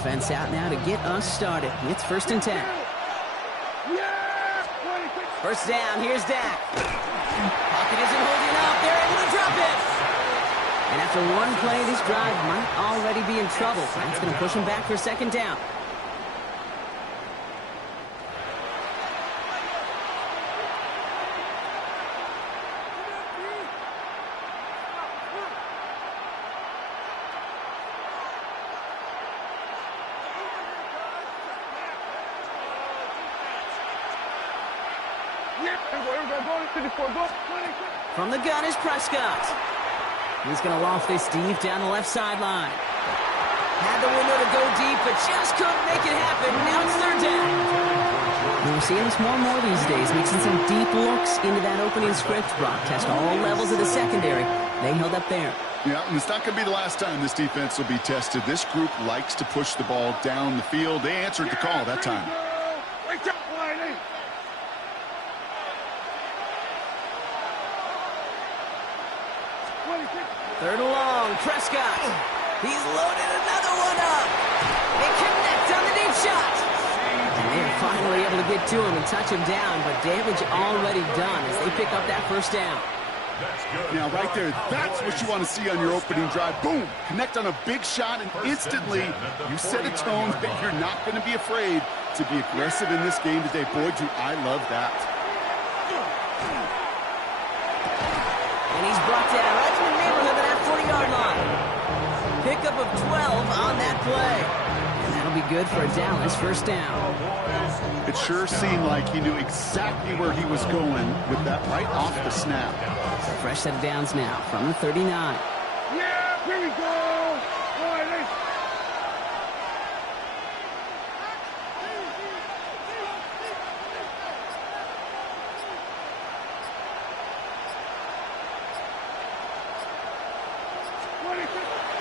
offense out now to get us started. It's 1st and 10. First down, here's Dak. Pocket isn't holding up. They're able to drop it. And after one play, this drive might already be in trouble. That's going to push him back for 2nd down. From the gun is Prescott. He's going to loft this deep down the left sideline. Had the window to go deep, but just couldn't make it happen. Now it's 3rd down. We're seeing this more and more these days, mixing some deep looks into that opening script. Broadcast all levels of the secondary. They held up there. Yeah, and it's not going to be the last time this defense will be tested. This group likes to push the ball down the field. They answered the call that time. 3rd and long, Prescott. He's loaded another one up. They connect on the deep shot. And they're finally able to get to him and touch him down, but damage already done as they pick up that 1st down. Now, right there, that's what you want to see on your opening drive. Boom! Connect on a big shot, and instantly you set a tone that you're not going to be afraid to be aggressive in this game today. Boy, do I love that. And he's brought down right in the neighborhood of that 40-yard line. Pickup of 12 on that play. And that'll be good for a Dallas 1st down. It sure seemed like he knew exactly where he was going with that right off the snap. So fresh set of downs now from the 39. Yeah, here we go.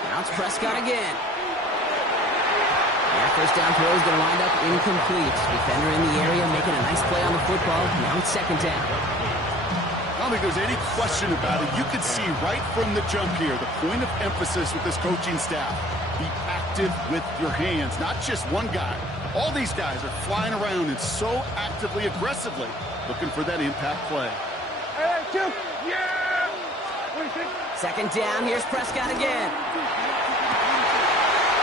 Now it's Prescott again. That 1st down throw is going to wind up incomplete. Defender in the area making a nice play on the football. Now it's 2nd down. I don't think there's any question about it. You can see right from the jump here, the point of emphasis with this coaching staff. Be active with your hands, not just one guy. All these guys are flying around and so actively, aggressively looking for that impact play. Hey, Chip! Yeah! 2nd down, here's Prescott again.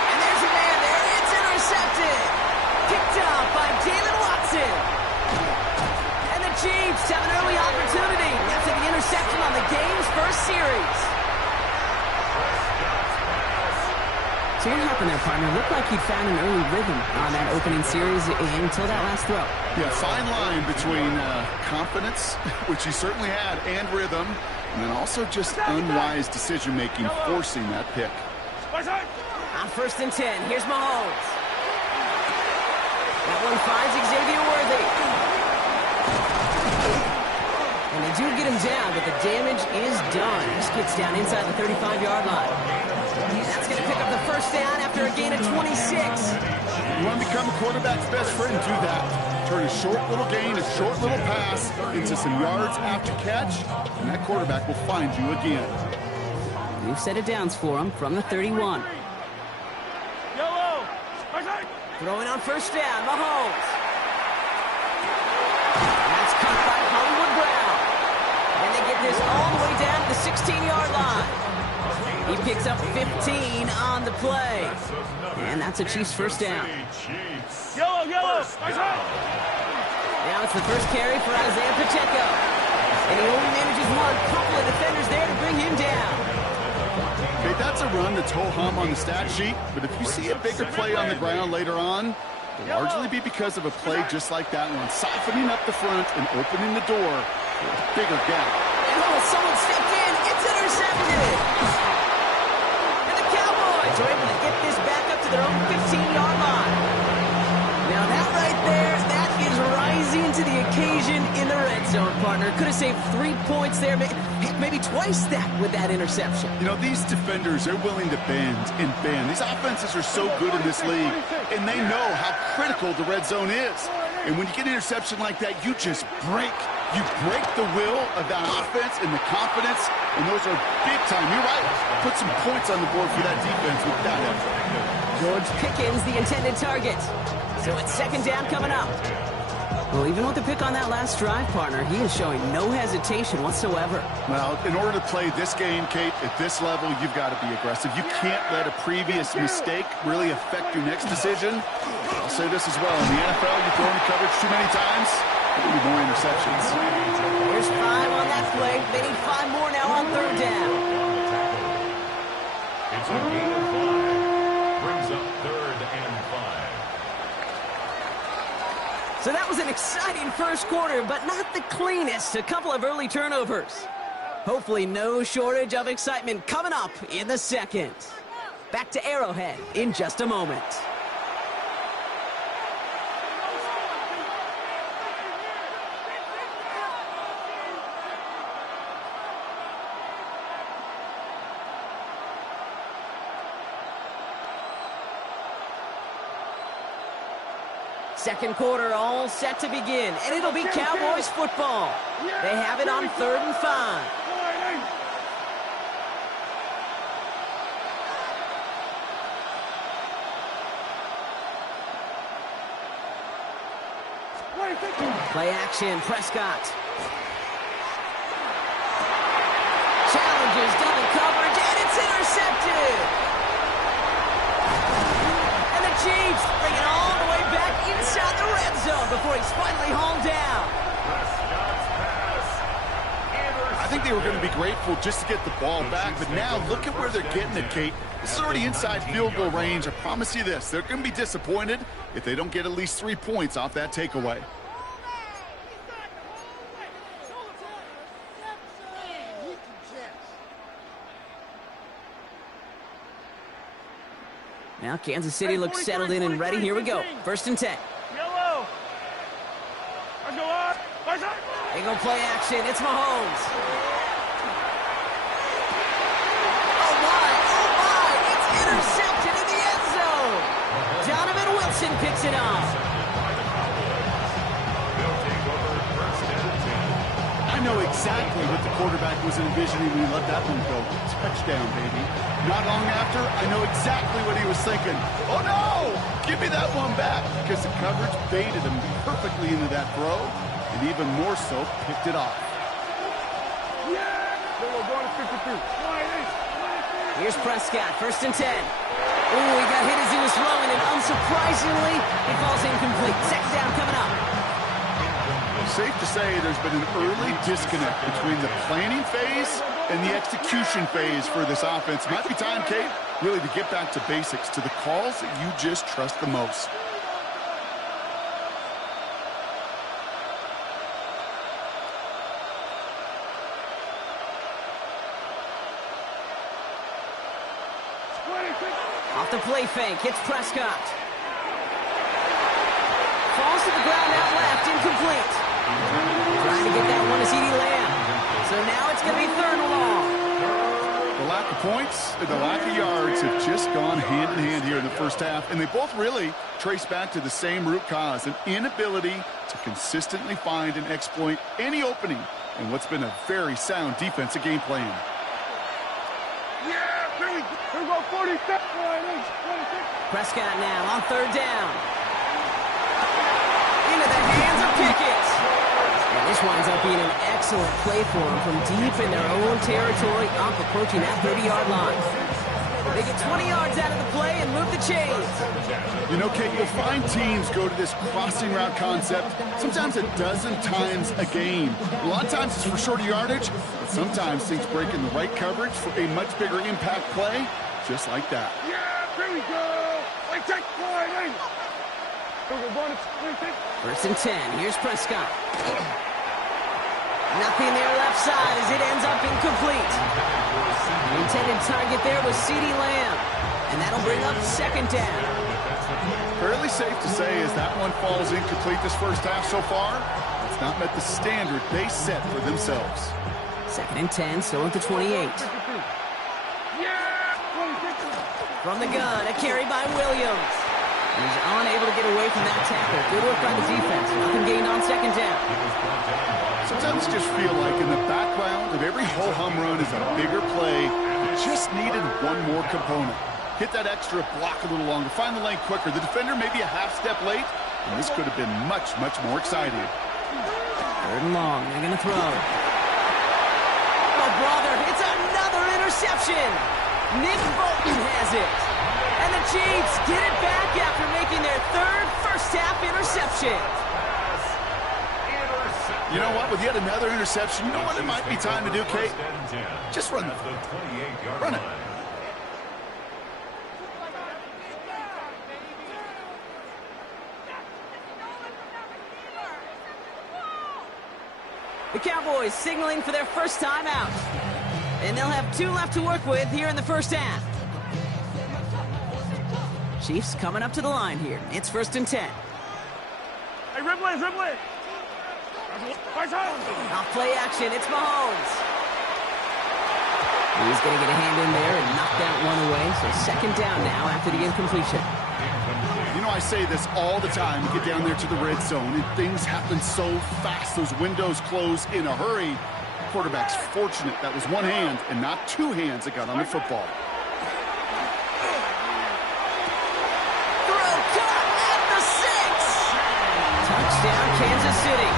And there's a man there. It's intercepted. Picked up by Jalen Watson. And the Chiefs have an early opportunity after the interception on the game's 1st series. So what happened there, partner? Looked like he'd found an early rhythm on that opening series until that last throw. Yeah, fine line between confidence, which he certainly had, and rhythm, and then also just unwise decision-making, forcing that pick. On 1st and 10, here's Mahomes. That one finds Xavier Worthy. And they do get him down, but the damage is done. Just gets down inside the 35-yard line. That's going to pick up the 1st down after a gain of 26. You want to become a quarterback's best friend, do that. Turn a short little gain, a short little pass into some yards after catch, and that quarterback will find you again. New set of downs for him from the 31. Throwing on 1st down, Mahomes. That's caught by Hollywood Brown. And they get this all the way down to the 16-yard line. He picks up 15 on the play. And that's a Chiefs 1st down. Yellow! Now it's the 1st carry for Isaiah Pacheco. And he only manages one. Couple of defenders there to bring him down. Okay, that's a run that's ho-hum on the stat sheet, but if you see a bigger play on the ground later on, it'll largely be because of a play just like that one, softening up the front and opening the door for a bigger gap. And someone stepped in. It's intercepted. And the Cowboys are able to get this back up to their own 15-yard line. Now that right there, that is rising to the occasion in the red zone, partner. Could have saved 3 points there, maybe twice that with that interception. You know, these defenders, they're willing to bend and bend. These offenses are so good in this league, and they know how critical the red zone is. And when you get an interception like that, you just break. You break the will of that offense and the confidence, and those are big time. You're right. Put some points on the board for that defense with that effort. George Pickens, the intended target. So it's second down coming up. Well, even with the pick on that last drive, partner, he is showing no hesitation whatsoever. Well, in order to play this game, Kate, at this level, you've got to be aggressive. You can't let a previous mistake really affect your next decision. I'll say this as well. In the NFL, you throw in coverage too many times, there'll be more interceptions. There's 5 on that play. They need 5 more now on third down. It's a gain of 5. Brings up third and 5. So that was an exciting first quarter, but not the cleanest. A couple of early turnovers. Hopefully no shortage of excitement coming up in the second. Back to Arrowhead in just a moment. Second quarter all set to begin, and it'll be Cowboys football. They have it on 3rd and 5. Play action, Prescott. Challenges, double coverage, and it's intercepted. And the Chiefs bring it all the way back inside the red zone before he's finally hauled down. I think they were going to be grateful just to get the ball back, but now look at where they're getting it, Kate. This is already inside field goal range. I promise you this, they're going to be disappointed if they don't get at least 3 points off that takeaway. Now Kansas City looks settled in and ready. Here we go. 1st and 10. Yellow. Let's go up. They go play action. It's Mahomes. Oh, my. It's intercepted in the end zone. Donovan Wilson picks it up. I know exactly what the quarterback was envisioning when he let that one go. Touchdown, baby. Not long after, I know exactly what he was thinking. Oh, no! Give me that one back, because the coverage baited him perfectly into that throw, and even more so, picked it off. Here's Prescott, 1st and 10. Ooh, he got hit as he was throwing, and unsurprisingly, he falls incomplete. Second down coming up. Safe to say there's been an early disconnect between the planning phase and the execution phase for this offense. Might be time, Kate, really to get back to basics, to the calls that you just trust the most. Off the play fake, it's Prescott. Falls to the ground out left, incomplete. Trying to get that one to CeeDee Lamb. So now it's going to be 3rd and long. The lack of points and the lack of yards have just gone hand in hand here in the first half, and they both really trace back to the same root cause, an inability to consistently find and exploit any opening in what's been a very sound defensive game plan. Yeah, here we go, 46. Prescott now on 3rd down. Into the hands of Pickett. And this winds up being an excellent play for them from deep in their own territory, up approaching that 30-yard line. They get 20 yards out of the play and move the chains. You know, Kate, you'll find teams go to this crossing route concept sometimes a dozen times a game. A lot of times it's for shorter yardage, but sometimes things break in the right coverage for a much bigger impact play, just like that. Yeah, here we go. Wait, take one. 1st and 10. Here's Prescott. Nothing there left side as it ends up incomplete. The intended target there was CeeDee Lamb. And that'll bring up 2nd down. Fairly safe to say as that one falls incomplete this first half so far, it's not met the standard they set for themselves. 2nd and 10, still at the 28. From the gun, a carry by Williams. He's unable to get away from that tackle. Good work by the defense. Nothing gained on 2nd down. Sometimes just feel like in the background of every ho-hum run is a bigger play. It just needed one more component. Hit that extra block a little longer. Find the lane quicker. The defender may be a half step late, and this could have been much, much more exciting. 3rd and long. They're going to throw. Oh, brother, it's another interception. Nick Bolton has it. And the Chiefs get it back after making their 3rd first-half interception. You know what? With yet another interception, you know what it might be time to do, Kate? Just run it. Run it. The Cowboys signaling for their first time out. And they'll have 2 left to work with here in the first half. Chiefs coming up to the line here. It's 1st and 10. Hey, Ripley! Off play action, it's Mahomes. He's going to get a hand in there and knock that one away. So 2nd down now after the incompletion. You know, I say this all the time. You get down there to the red zone, and things happen so fast. Those windows close in a hurry. Quarterback's fortunate that was one hand and not 2 hands that got on the football. Throw caught at the 6. Touchdown, Kansas City.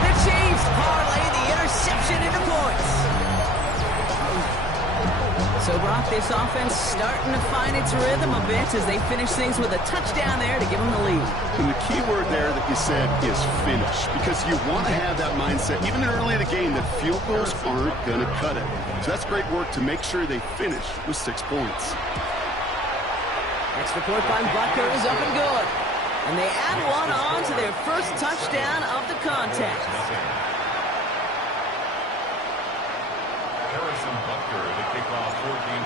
The Chiefs parlay the interception into points. So, Brock, this offense starting to find its rhythm a bit as they finish things with a touchdown there to give them the lead. And the key word there that you said is finish, because you want to have that mindset, even early in the game, that field goals aren't going to cut it. So that's great work to make sure they finish with 6 points. Extra point by Butker is up and good. And they add one on to their first touchdown of the contest.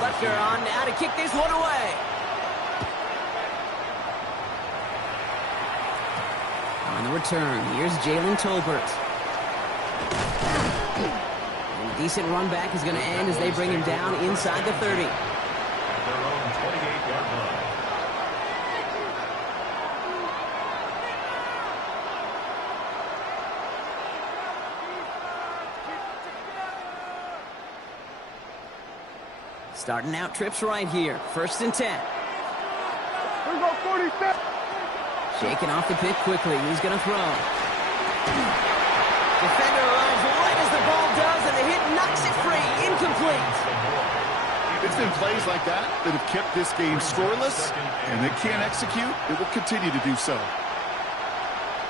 Butker on now to kick this one away. On the return, here's Jalen Tolbert. And a decent run back is going to end as they bring him down inside the 30. Starting out trips right here. 1st and 10. Here we go, 46. Shaking off the pick quickly. He's going to throw. Defender arrives right as the ball does, and the hit knocks it free. Incomplete. It's been plays like that that have kept this game scoreless, and they can't execute. It will continue to do so.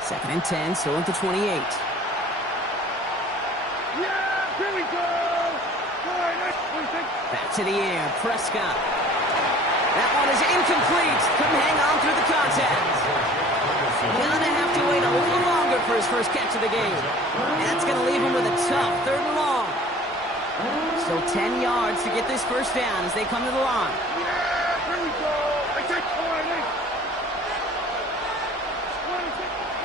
2nd and 10, still at the 28. Yeah, here we go. Back to the air, Prescott. That one is incomplete. Couldn't hang on through the contact. Gonna have to wait a little longer for his first catch of the game. That's gonna leave him with a tough 3rd and long. Still 10 yards to get this first down as they come to the line. Yeah, here we go. I take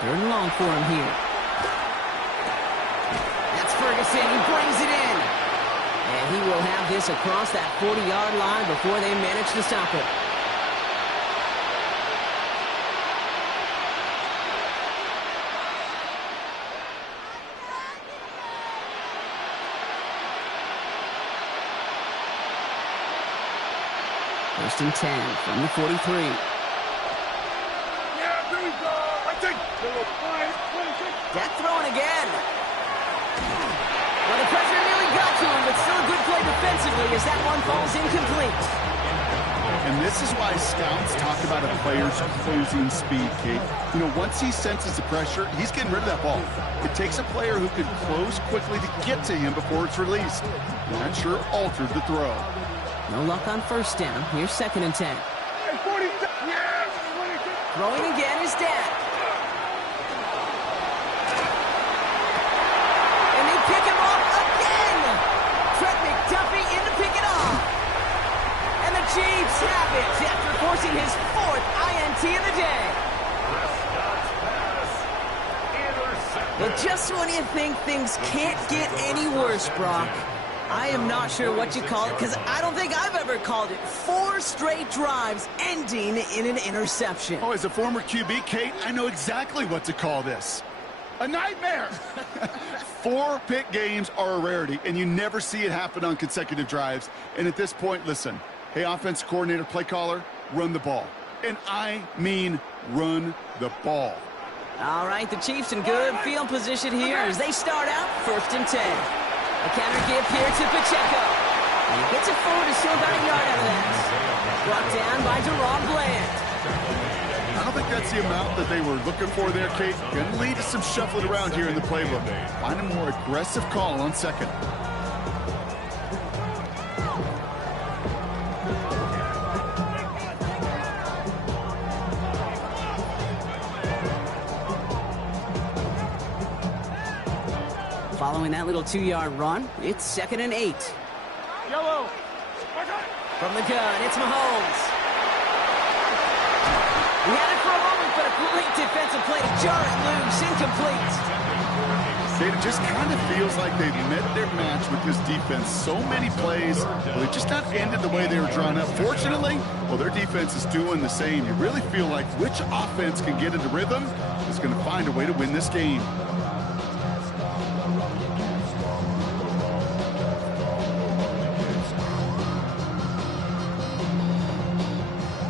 3rd and long for him here. That's Ferguson. He brings it in. And he will have this across that 40-yard line before they manage to stop it. First and 10 from the 43. Yeah, here we go. I take 26. Dak throwing again. Well, the pressure nearly got to him, but still a good play defensively as that one falls incomplete. And this is why scouts talk about a player's closing speed, Kate. You know, once he senses the pressure, he's getting rid of that ball. It takes a player who can close quickly to get to him before it's released. And that sure altered the throw. No luck on first down. Here's 2nd and 10. Throwing again is Dak. And they pick him off again. Trent McDuffie in to pick it off. And the Chiefs have it after forcing his 4th INT of the day. Well, just when you think things can't get any worse, Brock, I am not sure what you call it, because I don't think I've ever called it 4 straight drives ending in an interception. Oh, as a former QB, Kate, I know exactly what to call this. A nightmare! 4 pick games are a rarity, and you never see it happen on consecutive drives. And at this point, listen, Hey, offense coordinator, play caller, run the ball. And I mean run the ball. All right, the Chiefs in good field position here as they start out 1st and 10. A counter give here to Pacheco. And he gets it forward to still about a yard out of that. Brought down by Deron Bland. I don't think that's the amount that they were looking for there, Kate. Going to lead to some shuffling around here in the playbook. Find a more aggressive call on 2nd. Following that little 2-yard run, it's 2nd and 8. Yellow. From the gun, it's Mahomes. He had it for a moment, but a great defensive play to jar it loose, incomplete. It just kind of feels like they've met their match with this defense. So many plays, well, they just not ended the way they were drawn up. Fortunately, well, their defense is doing the same. You really feel like which offense can get into rhythm is going to find a way to win this game.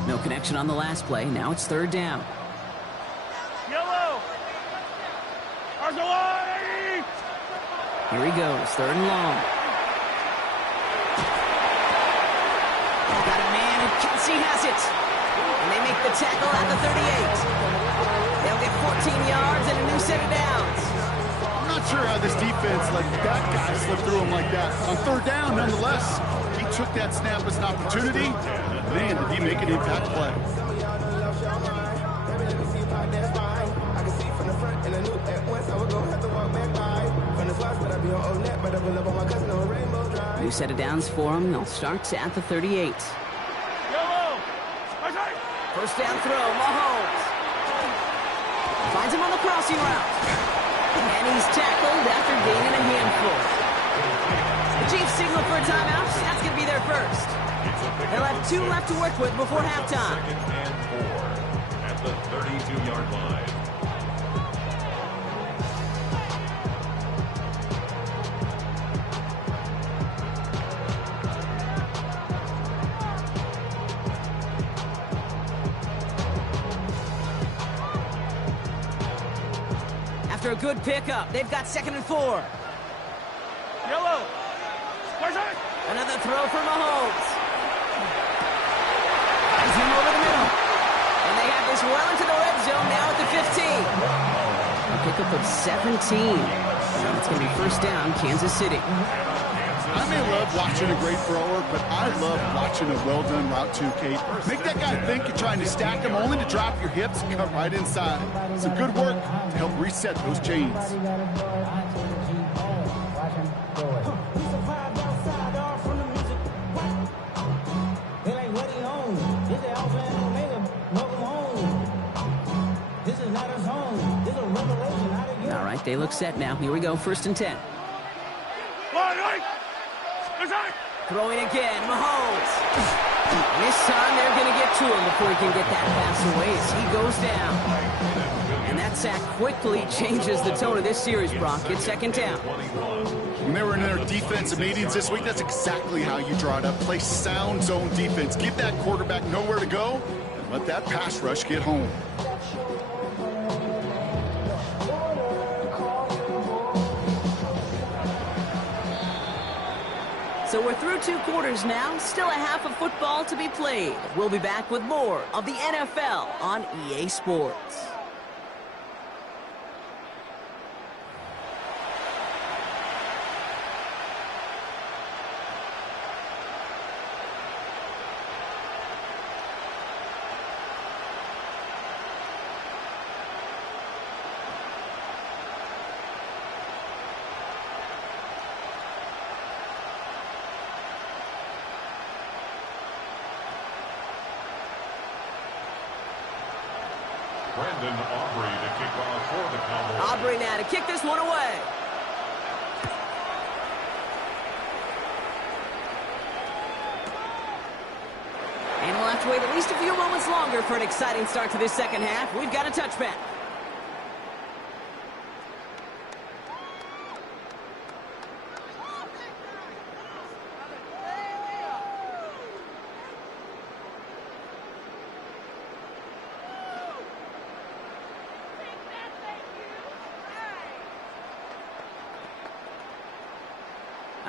No connection on the last play. Now it's 3rd down. Yellow. Arzola. Here he goes, 3rd and long. Got a man, and Kelsey has it. And they make the tackle at the 38. They'll get 14 yards and a new set of downs. I'm not sure how this defense let that guy slip through him like that. On 3rd down, nonetheless, he took that snap as an opportunity. Man, did he make an impact play. New set of downs for him. They'll start at the 38. Yellow. 1st down throw, Mahomes. Finds him on the crossing route. And he's tackled after gaining a handful. The Chiefs signal for a timeout. That's going to be their first. They'll have 2 left to work with before halftime. 2nd and 4 at the 32-yard line. After a good pickup, they've got 2nd and 4. Yellow. Another throw for Mahomes. Finds him over the middle. And they have this well into the red zone now at the 15. A pickup of 17. It's going to be 1st down, Kansas City. I may love watching a great thrower, but I love watching a well-done route too, Kate. Make that guy think you're trying to stack him, only to drop your hips and cut right inside. Some good work to help reset those chains. All right, they look set now. Here we go, 1st and 10. Throwing again, Mahomes. And this time they're going to get to him before he can get that pass away as he goes down. And that sack quickly changes the tone of this series, Brock. It's 2nd down. When they were in their defensive meetings this week, that's exactly how you draw it up. Play sound zone defense. Give that quarterback nowhere to go and let that pass rush get home. So we're through 2 quarters now. Still a half of football to be played. We'll be back with more of the NFL on EA Sports. Brandon Aubrey to kick off for the Cowboys. Aubrey now to kick this one away. And we'll have to wait at least a few moments longer for an exciting start to this 2nd half. We've got a touchback.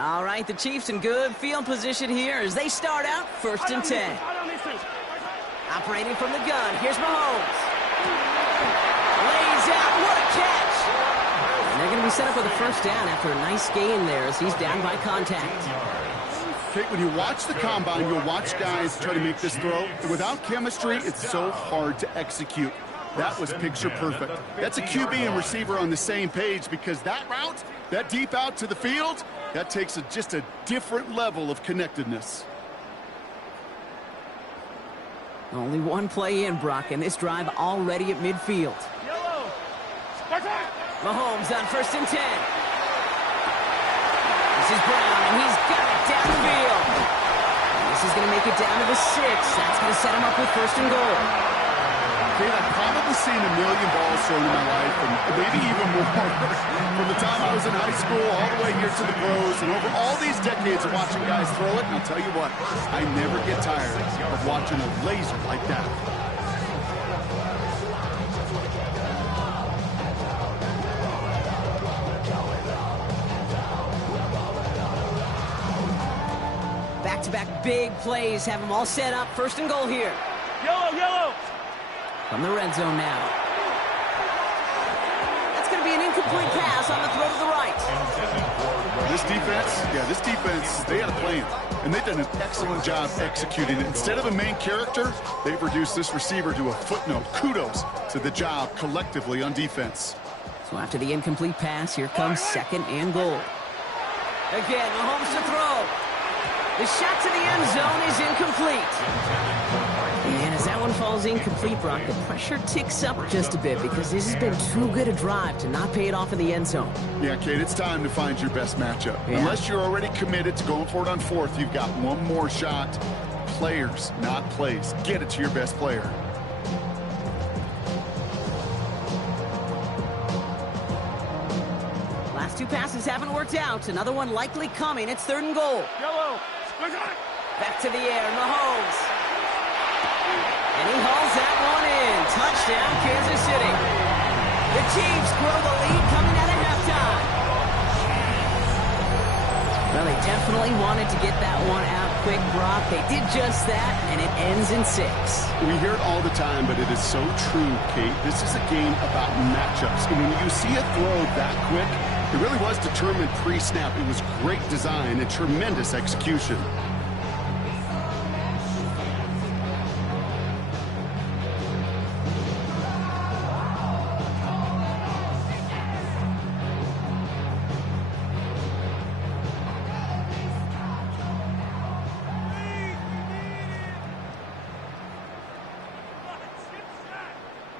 All right, the Chiefs in good field position here as they start out 1st and 10. Operating from the gun, here's Mahomes. Lays out, what a catch! And they're going to be set up with a first down after a nice gain there as he's down by contact. Okay, when you watch the combine, you'll watch guys try to make this throw. Without chemistry, it's so hard to execute. That was picture perfect. That's a QB and receiver on the same page because that route, that deep out to the field, that takes just a different level of connectedness. Only one play in, Brock, and this drive already at midfield. Yellow. Mahomes on 1st and 10. This is Brown, and he's got it down the field. This is going to make it down to the 6. That's going to set him up with 1st and goal. Dave, I've probably seen a million balls thrown in my life, and maybe even more. From the time I was in high school all the way here to the pros, and over all these decades of watching guys throw it, and I'll tell you what, I never get tired of watching a laser like that. Back-to-back big plays have them all set up. 1st and goal here. Yellow, yellow. From the red zone now. That's going to be an incomplete pass on the throw to the right. This defense, they had a plan. And they've done an excellent job executing it. Instead of a main character, they've reduced this receiver to a footnote. Kudos to the job collectively on defense. So after the incomplete pass, here comes 2nd and goal. Again, Mahomes to throw. The shot to the end zone is incomplete. And as that one falls incomplete, Brock, the pressure ticks up just a bit because this has been too good a drive to not pay it off in the end zone. Yeah, Kate, it's time to find your best matchup. Yeah. Unless you're already committed to going for it on 4th, you've got one more shot. Players, not plays. Get it to your best player. Last 2 passes haven't worked out. Another one likely coming. It's 3rd and goal. Yellow. Back to the air, Mahomes. And he hauls that one in. Touchdown, Kansas City. The Chiefs grow the lead coming out of halftime. Well, they definitely wanted to get that one out quick, Brock. They did just that, and it ends in 6. We hear it all the time, but it is so true, Kate. This is a game about matchups. And when you see a throw that quick, it really was determined pre-snap. It was great design and tremendous execution.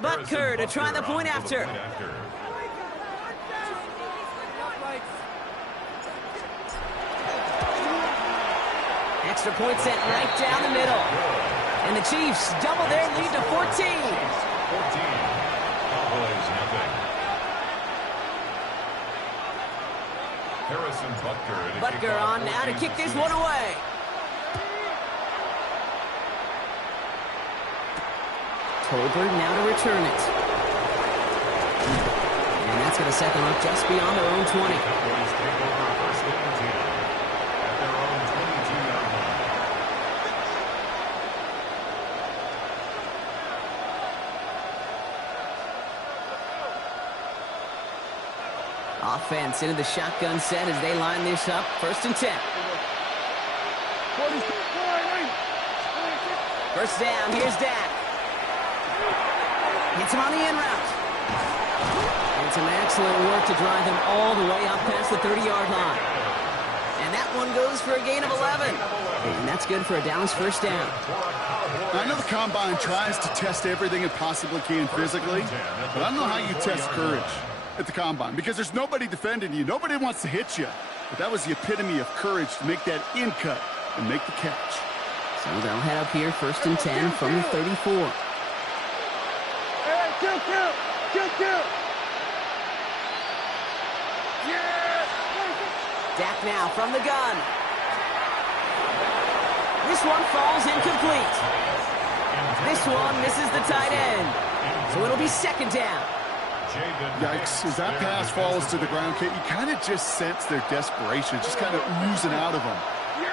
Butker to try the point after. Extra point set right down the middle. And the Chiefs double their lead to 14. 14. Cowboys nothing. Harrison Butker on now to kick this one away. Tolbert now to return it. And that's going to set them up just beyond their own 20. Cowboys take over 1st and 10 at their own 22-yard line. Offense into the shotgun set as they line this up. 1st and 10. 1st down, here's Dak. Hits him on the in route. And some excellent work to drive them all the way up past the 30-yard line. And that one goes for a gain of 11. And that's good for a Dallas 1st down. I know the Combine tries to test everything it possibly can physically, but I don't know how you test courage at the Combine because there's nobody defending you. Nobody wants to hit you. But that was the epitome of courage to make that in cut and make the catch. So they'll head up here 1st and 10 from the 34. Kill! Yeah! Dak now from the gun. This one falls incomplete. This one misses the tight end. So it'll be 2nd down. Yikes, as that pass falls to the ground, Kate, you kind of just sense their desperation, just kind of oozing out of them.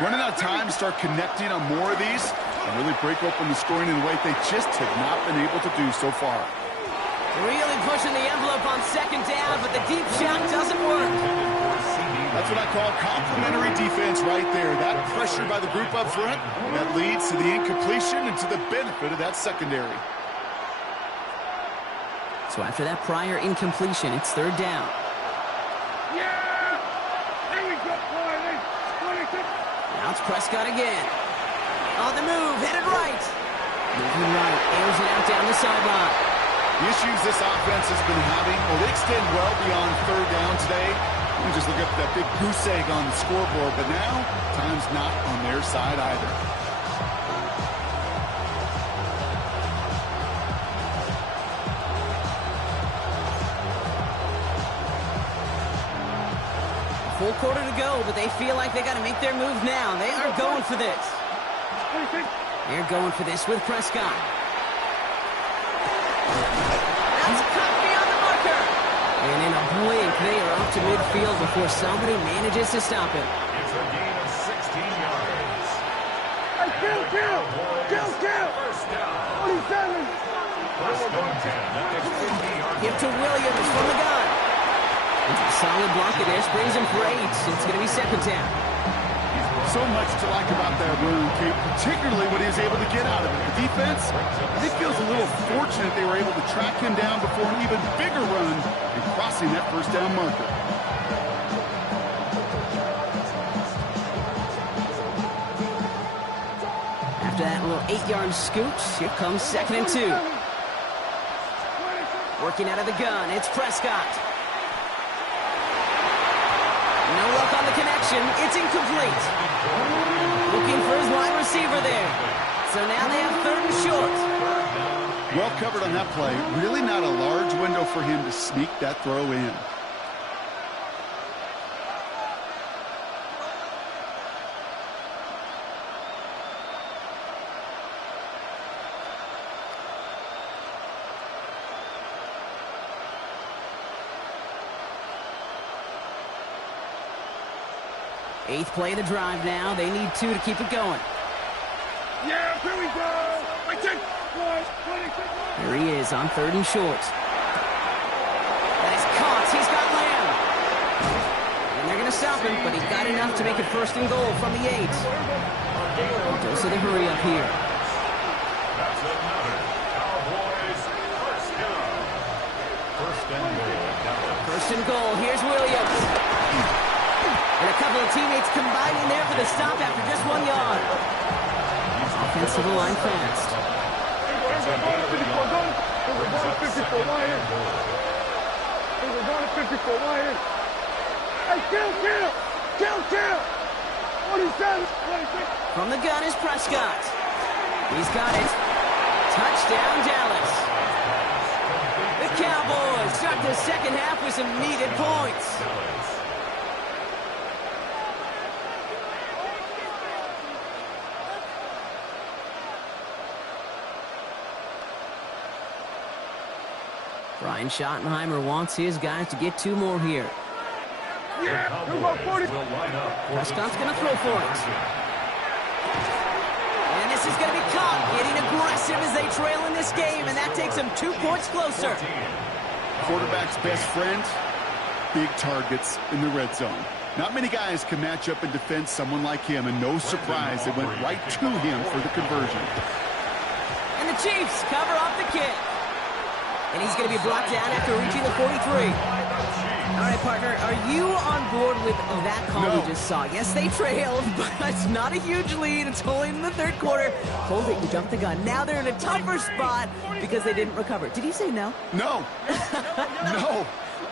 Running out of time to start connecting on more of these and really break open the scoring in a way they just have not been able to do so far. Really pushing the envelope on second down, but the deep shot doesn't work. That's what I call complimentary defense right there. That pressure by the group up front, that leads to the incompletion and to the benefit of that secondary. So after that prior incompletion, it's third down. Yeah! There we go, Riley. 26. Now it's Prescott again. On the move, headed right. Moving right, airs it out down the sideline. The issues this offense has been having, well, they extend well beyond third down today. You can just look up that big goose egg on the scoreboard, but now, time's not on their side either. Full quarter to go, but they feel like they got to make their move now. They are going for this. 26. They're going for this with Prescott. That's cut beyond the marker. And in a blink, they are up to midfield before somebody manages to stop him. It's a gain of 16 yards. Hey, kill! First down. 27. First and 10 at the 50-yard Give to Williams from the gun. It's a solid block of this, brings him for 8. It's going to be second down. So much to like about that run, Kate, particularly what he was able to get out of it. The defense, I think, feels a little fortunate they were able to track him down before an even bigger run and crossing that first down marker. After that little 8-yard scoot, here comes second and 2. Working out of the gun, it's Prescott. No luck on the connection. It's incomplete. Looking for his wide receiver there. So now they have third and short. Well covered on that play. Really not a large window for him to sneak that throw in. Eighth play of the drive now. They need 2 to keep it going. Yeah, here we go. I take 26. Here he is on third and short. That is caught. He's got Lamb. And they're going to stop him, but he got enough to make it first and goal from the 8. Dose of the hurry up here. That's another Cowboys first down. First and goal. First and goal. Here's Williams. And a couple of teammates combining there for the stop after just 1 yard. Offensive line fast. Hey, kill! 27. From the gun is Prescott. He's got it. Touchdown, Dallas. The Cowboys start the second half with some needed points. Brian Schottenheimer wants his guys to get 2 more here. Yeah, who's about 40? Prescott's going to throw for it. And this is going to be caught, getting aggressive as they trail in this game, and that takes them 2 points closer. Quarterback's best friend, big targets in the red zone. Not many guys can match up and defend someone like him, and no surprise, they went right to him for the conversion. And the Chiefs cover off the kick. And he's going to be brought down after reaching the 43. All right, partner, are you on board with that call we just saw? Yes, they trailed, but it's not a huge lead. It's only in the third quarter. Hold it, you jumped the gun. Now they're in a tougher spot because they didn't recover. Did you say no? No.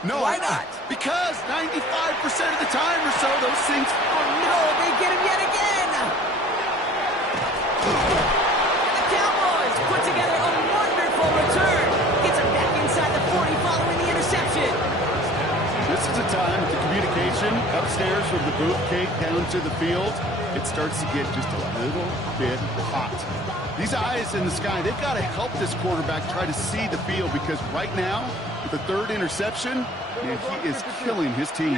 No. Why not? Because 95% of the time or so, those things... Oh, no, they get him yet again. And the Cowboys put together a wonderful return. Gets him back inside the 40 following the interception. This is a time that the communication upstairs from the boot cake down to the field, it starts to get just a little bit hot. These eyes in the sky, they've got to help this quarterback try to see the field, because right now, with the third interception, man, he is killing his team.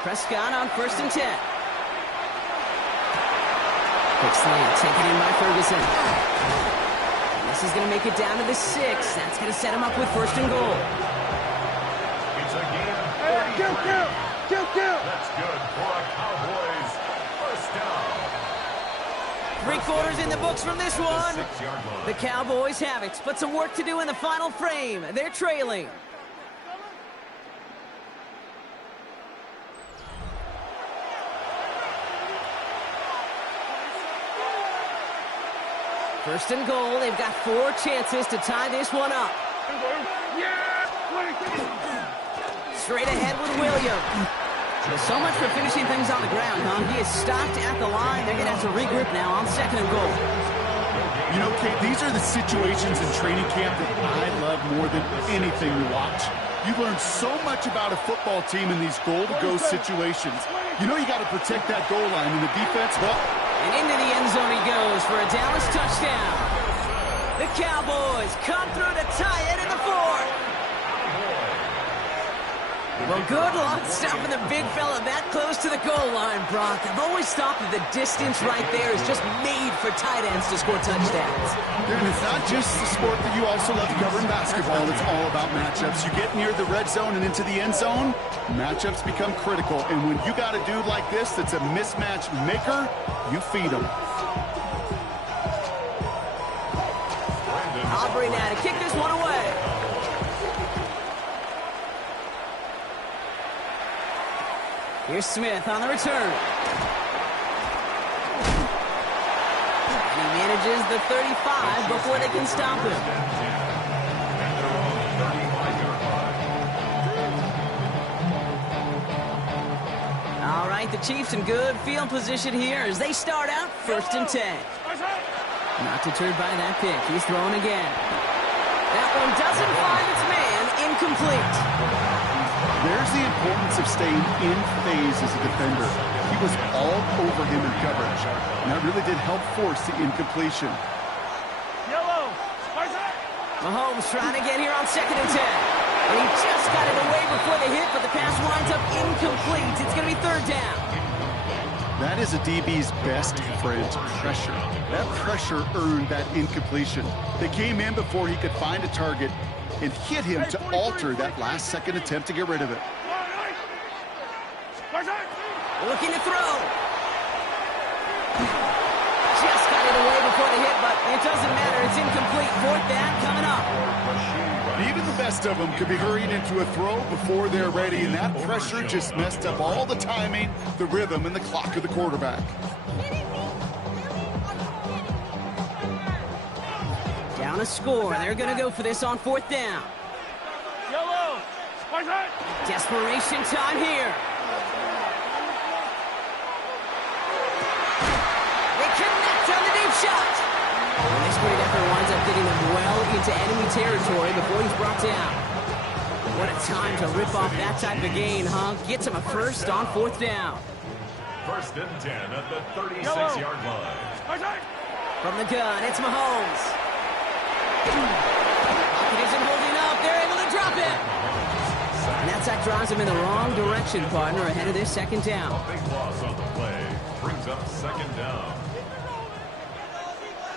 Prescott on 1st and 10. Quick slant, taken in by Ferguson. This is going to make it down to the 6. That's going to set him up with 1st and goal. It's a game of Kill! That's good for a Cowboys first down. 3 quarters in the books from this one. 6-yard line. The Cowboys have it, but some work to do in the final frame. They're trailing. First and goal. They've got 4 chances to tie this one up. Straight ahead with Williams. So much for finishing things on the ground, huh? He is stopped at the line. They're going to have to regroup now on 2nd and goal. You know, Kate, these are the situations in training camp that I love more than anything to watch. You learn so much about a football team in these goal-to-go situations. You know you got to protect that goal line, and the defense, well... And into the end zone he goes for a Dallas touchdown. The Cowboys come through to tie it in the 4th. Well, good luck stopping the big fella that close to the goal line, Brock. I've always thought that the distance right there is just made for tight ends to score touchdowns. And it's not just the sport that you also love covering basketball. It's all about matchups. You get near the red zone and into the end zone, matchups become critical. And when you got a dude like this that's a mismatch maker, you feed him. Aubrey now to kick this one away. Here's Smith on the return. And he manages the 35 before they can stop him. All right, the Chiefs in good field position here as they start out 1st and 10. Not deterred by that pick. He's throwing again. That one doesn't find its man. Incomplete. There's the importance of staying in phase as a defender. He was all over him in coverage, and that really did help force the incompletion. Mahomes trying to get here on 2nd and 10. And he just got it away before the hit, but the pass winds up incomplete. It's going to be 3rd down. That is a DB's best friend, pressure. That pressure earned that incompletion. They came in before he could find a target and hit him to alter that last-second attempt to get rid of it. Looking to throw. Just got it away before the hit, but it doesn't matter. It's incomplete. 4th down coming up. Even the best of them could be hurrying into a throw before they're ready, and that pressure just messed up all the timing, the rhythm, and the clock of the quarterback. Down a score. They're going to go for this on 4th down. Desperation time here. They connect on the deep shot. And this great effort winds up getting them well into enemy territory before he's brought down. What a time to rip off that type of gain, huh? Gets him a first on 4th down. 1st and 10 at the 36-yard line. From the gun, it's Mahomes. Pocket isn't holding up. They're able to drop it. And that sack drives him in the wrong direction, partner, ahead of this 2nd down. A big loss on the play brings up 2nd down.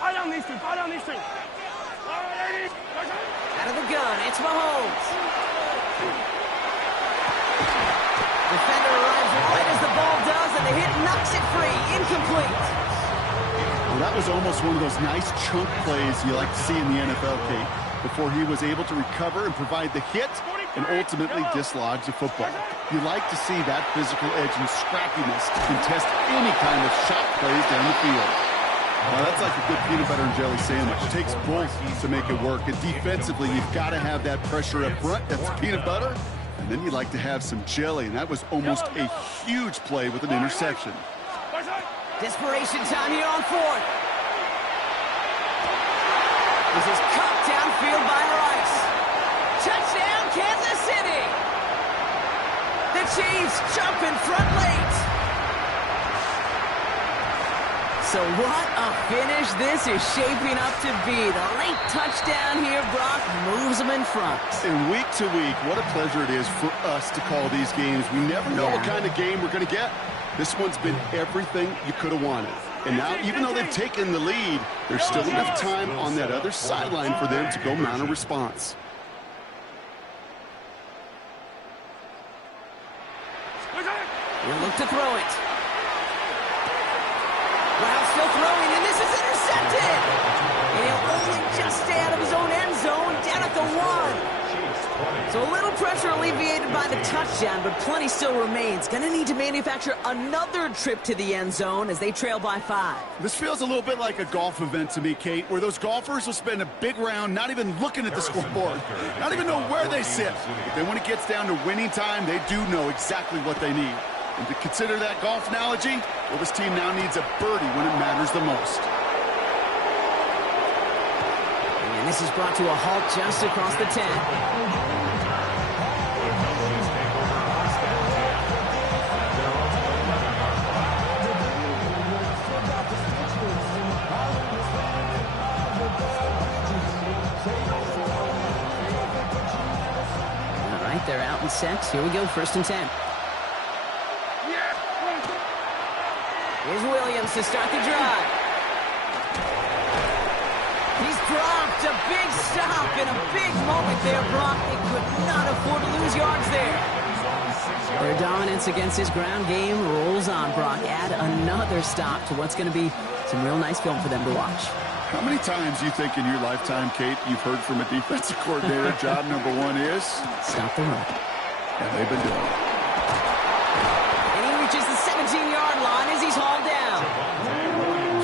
Out of the gun, it's Mahomes. Defender arrives right as the ball does, and the hit knocks it free. Incomplete. Well, that was almost one of those nice chunk plays you like to see in the NFL, Kate, before he was able to recover and provide the hit and ultimately dislodge the football. You like to see that physical edge and scrappiness to contest any kind of shot plays down the field. Well, that's like a good peanut butter and jelly sandwich. It takes both to make it work. And defensively, you've got to have that pressure up front. That's peanut butter. And then you like to have some jelly. And that was almost a huge play with an interception. Desperation time here on 4th. This is cut downfield by Rice. Touchdown, Kansas City. The the Chiefs jump in front late. So what a finish this is shaping up to be. The late touchdown here, Brock, moves them in front. And week to week, what a pleasure it is for us to call these games. We never know what kind of game we're going to get. This one's been everything you could have wanted. And now, even though they've taken the lead, there's still enough time on that other sideline for them to go mount a response. He'll look to throw it. Brown still throwing, and this is intercepted. And he'll only just stay out of his own end zone, down at the 1. So a little pressure alleviated by the touchdown, but plenty still remains. Going to need to manufacture another trip to the end zone as they trail by 5. This feels a little bit like a golf event to me, Kate, where those golfers will spend a big round not even looking at the scoreboard, not even know where they sit. But then when it gets down to winning time, they do know exactly what they need. And to consider that golf analogy, well, this team now needs a birdie when it matters the most. And this is brought to a halt just across the 10. All right, they're out and set. Here we go, 1st and 10. Here's Williams to start the drive. He's dropped a big stop in a big moment there, Brock. They could not afford to lose yards there. Their dominance against his ground game rolls on, Brock. Add another stop to what's going to be some real nice film for them to watch. How many times do you think in your lifetime, Kate, you've heard from a defensive coordinator, job number 1 is? Stop the run. And they've been doing it. Reaches the 17-yard line as he's hauled down.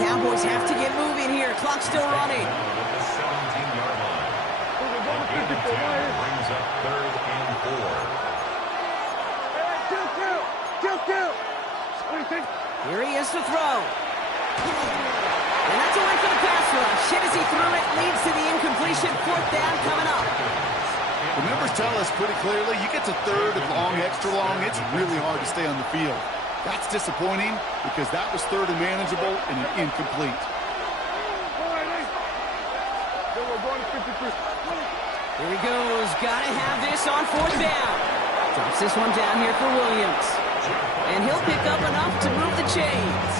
Cowboys have to get moving here. Clock still running. Brings up 3rd and 4. Here he is to throw. And that's away for the pass rush. Hit as he threw it. Leads to the incompletion. 4th down coming up. The numbers tell us pretty clearly, you get to 3rd and long, extra long, it's really hard to stay on the field. That's disappointing because that was 3rd and manageable and an incomplete. Here he goes. Got to have this on 4th down. Drops this one down here for Williams. And he'll pick up enough to move the chains.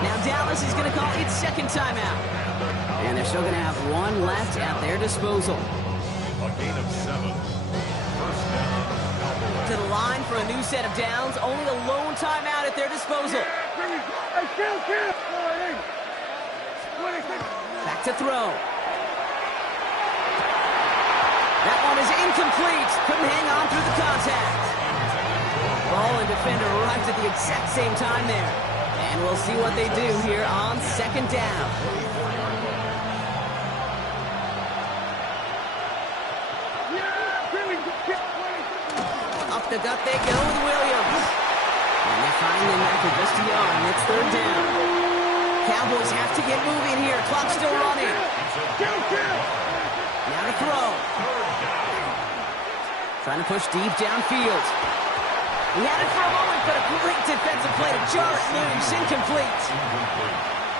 Now Dallas is going to call its 2nd timeout. And they're still going to have 1 left at their disposal. A gain of 7. 1st down. To the line for a new set of downs. Only a lone timeout at their disposal. Back to throw. That one is incomplete. Couldn't hang on through the contact. Ball and defender right at the exact same time there. And we'll see what they do here on 2nd down. Up the gut they go with Williams. And they find him after just a yard, and it's 3rd down. Cowboys have to get moving here. Clock still running. Now to throw. Trying to push deep downfield. He had it for a moment, but a great defensive play to jar it loose. Incomplete.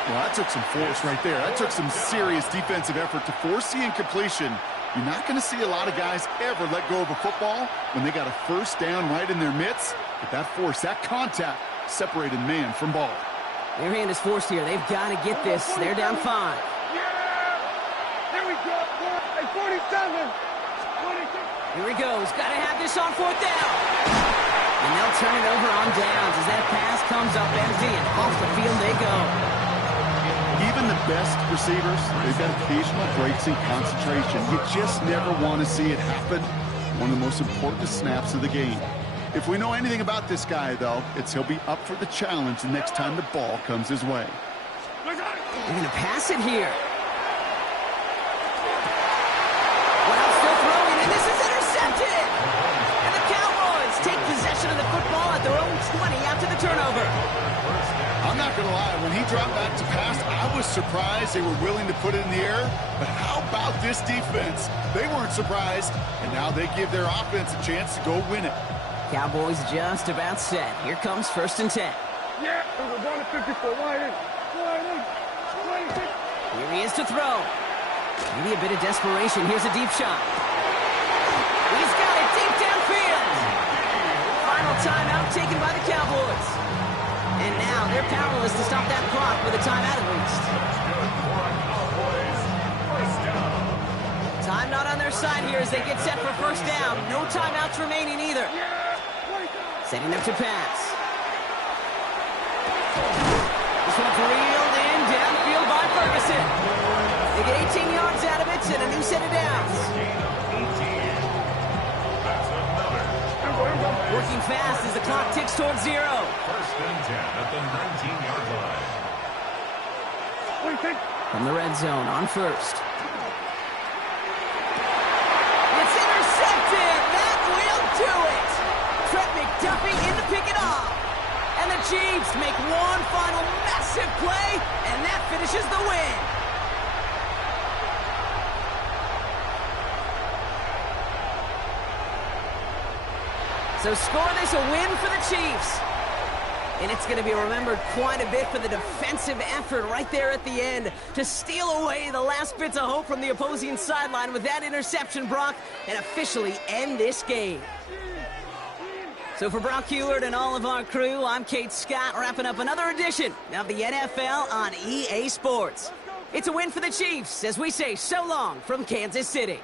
Well, that took some force right there. That took some serious defensive effort to force the incompletion. You're not going to see a lot of guys ever let go of a football when they got a 1st down right in their midst. But that force, that contact, separated man from ball. Their hand is forced here. They've got to get this. They're down 5. There we go. 47. Here he goes. Got to have this on 4th down. And they'll turn it over on downs as that pass comes up empty, and off the field they go. Even the best receivers, they've got occasional breaks in concentration. You just never want to see it happen. One of the most important snaps of the game. If we know anything about this guy, though, it's he'll be up for the challenge the next time the ball comes his way. They're going to pass it here. Well, still throwing, and this is intercepted. And the Cowboys take possession of the football at their own 20 after the turnover. I'm not going to lie, when he dropped back to pass, I was surprised they were willing to put it in the air. But how about this defense? They weren't surprised, and now they give their offense a chance to go win it. Cowboys just about set. Here comes 1st and 10. Yeah, we're going to 54. Wide in. Here he is to throw. Maybe a bit of desperation. Here's a deep shot. He's got it deep downfield. Final timeout taken by the Cowboys. And now they're powerless to stop that clock with a timeout at least. Time not on their side here as they get set for 1st down. No timeouts remaining either. Setting up to pass. This one's reeled in downfield by Ferguson. They get 18 yards out of it and a new set of downs. Working fast as the clock ticks towards 0. 1st and 10 at the 19-yard line. From the red zone on 1st. It's intercepted. That will do it. Trent McDuffie in to pick it off. And the Chiefs make one final massive play, and that finishes the win. So score this a win for the Chiefs. And it's going to be remembered quite a bit for the defensive effort right there at the end to steal away the last bits of hope from the opposing sideline with that interception, Brock, and officially end this game. So for Brock Heward and all of our crew, I'm Kate Scott, wrapping up another edition of the NFL on EA Sports. It's a win for the Chiefs as we say so long from Kansas City.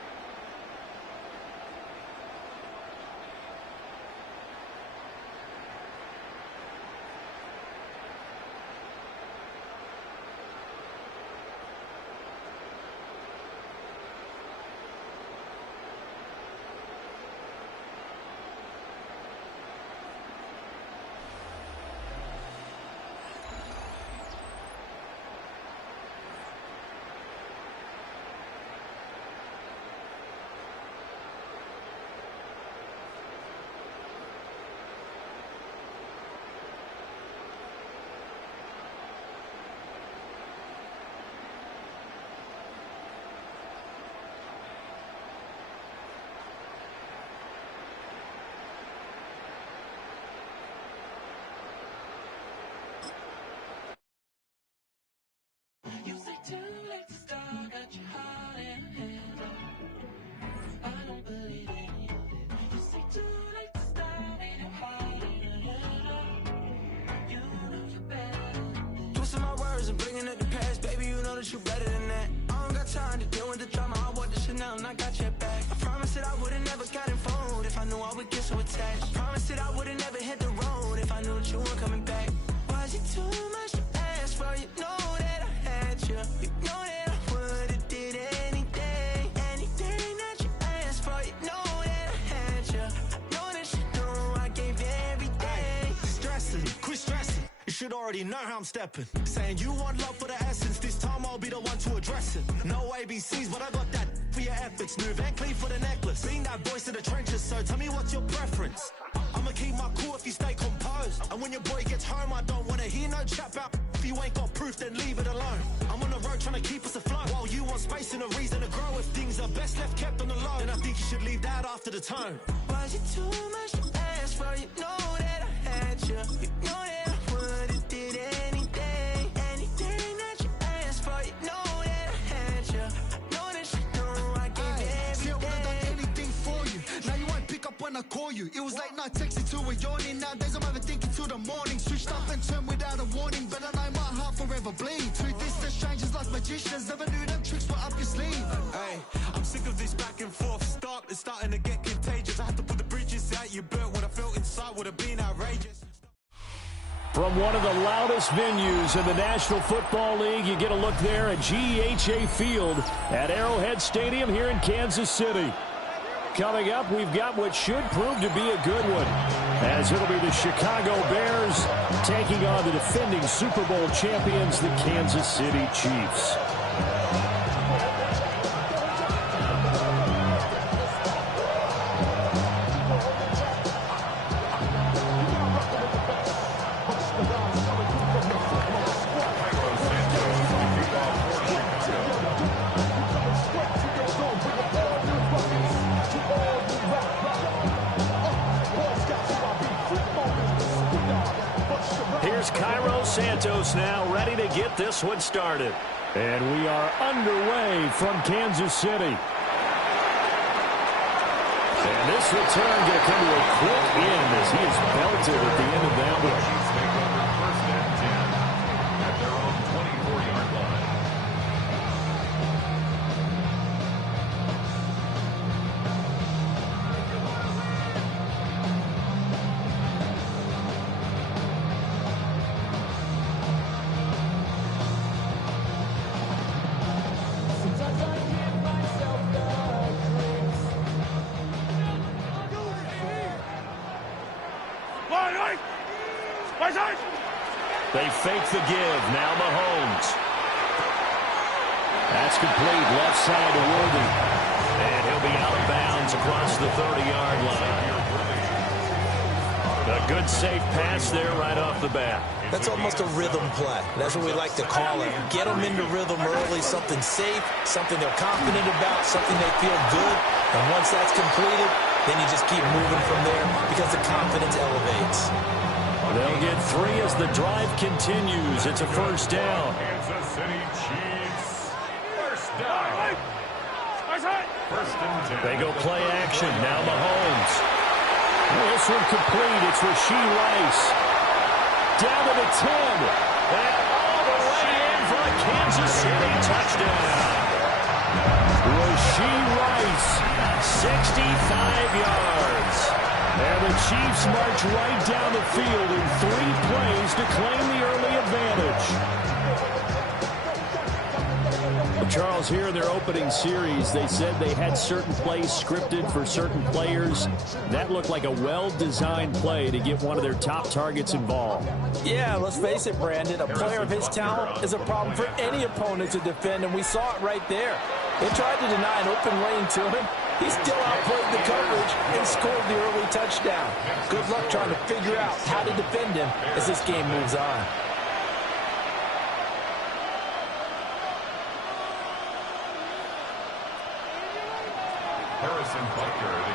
Twisting my words and bringing up the past, baby, you know that you better than that. I don't got time to deal with the drama, I want the Chanel and I got your back. I promised that I would've never got involved if I knew I would get so attached. I promised that I would've never hit the road if I knew that you weren't coming back. Was it too much to ask for? You know that I had you. You know that I would've did anything, anything that you asked for. You know that I had you. I know that you know I gave you everything. Stressing, quit stressing. You should already know how I'm stepping. Saying you want love for the essence, this time I'll be the one to address it. No ABCs, but I got that for your efforts. New Van Cleef for the necklace. Being that voice in the trenches, so tell me what's your preference. I'ma keep my cool if you stay composed. And when your boy gets home, I don't wanna hear no chat about if you ain't got proof, then leave it alone. I'm on the road trying to keep us afloat, while you want space and a reason to grow. If things are best left kept on the low, then I think you should leave that after the tone. Was it too much to ask for? You know that I had you. You know that I would've did anything, anything that you asked for. You know that I had you. I know that you know I gave you everything. See, I would've done anything for you. Now you won't pick up when I call you. It was late night texting to a yawning. Nowadays I'm overthinking till the morning. Switched up and turned without a warning, but I know my heart forever bleed. Two distant strangers like magicians, never knew them tricks were up your sleeve. Hey, I'm sick of this back and forth. It's starting to get contagious. I had to put the bridges out you built. What I felt inside would have been outrageous. From one of the loudest venues in the National Football League, you get a look there at GEHA Field at Arrowhead Stadium here in Kansas City. Coming up, we've got what should prove to be a good one, as it'll be the Chicago Bears taking on the defending Super Bowl champions, the Kansas City Chiefs. Santos now ready to get this one started. And we are underway from Kansas City. And this return going to come to a quick end as he is belted at the end of that one. First and 10 at their own 24-yard line. They fake the give. Now Mahomes. That's complete. Left side to Worthy. And he'll be out of bounds across the 30-yard line. A good safe pass there right off the bat. That's almost a rhythm play. That's what we like to call it. Get them into rhythm early, something safe, something they're confident about, something they feel good. And once that's completed, then you just keep moving from there because the confidence elevates. They'll get 3 as the drive continues. It's a first down. Kansas City Chiefs. First down. First and 10. They go play action. Now Mahomes. This one complete. It's Rashee Rice. Down to the 10. And all the way in for a Kansas City touchdown. Rashee Rice, 65 yards. And the Chiefs march right down the field in 3 plays to claim the early advantage. Charles, here in their opening series, they said they had certain plays scripted for certain players. That looked like a well-designed play to get one of their top targets involved. Yeah, let's face it, Brandon. A player of his talent is a problem for any opponent to defend, and we saw it right there. They tried to deny an open lane to him. He still outplayed the coverage and scored the early touchdown. Good luck trying to figure out how to defend him as this game moves on.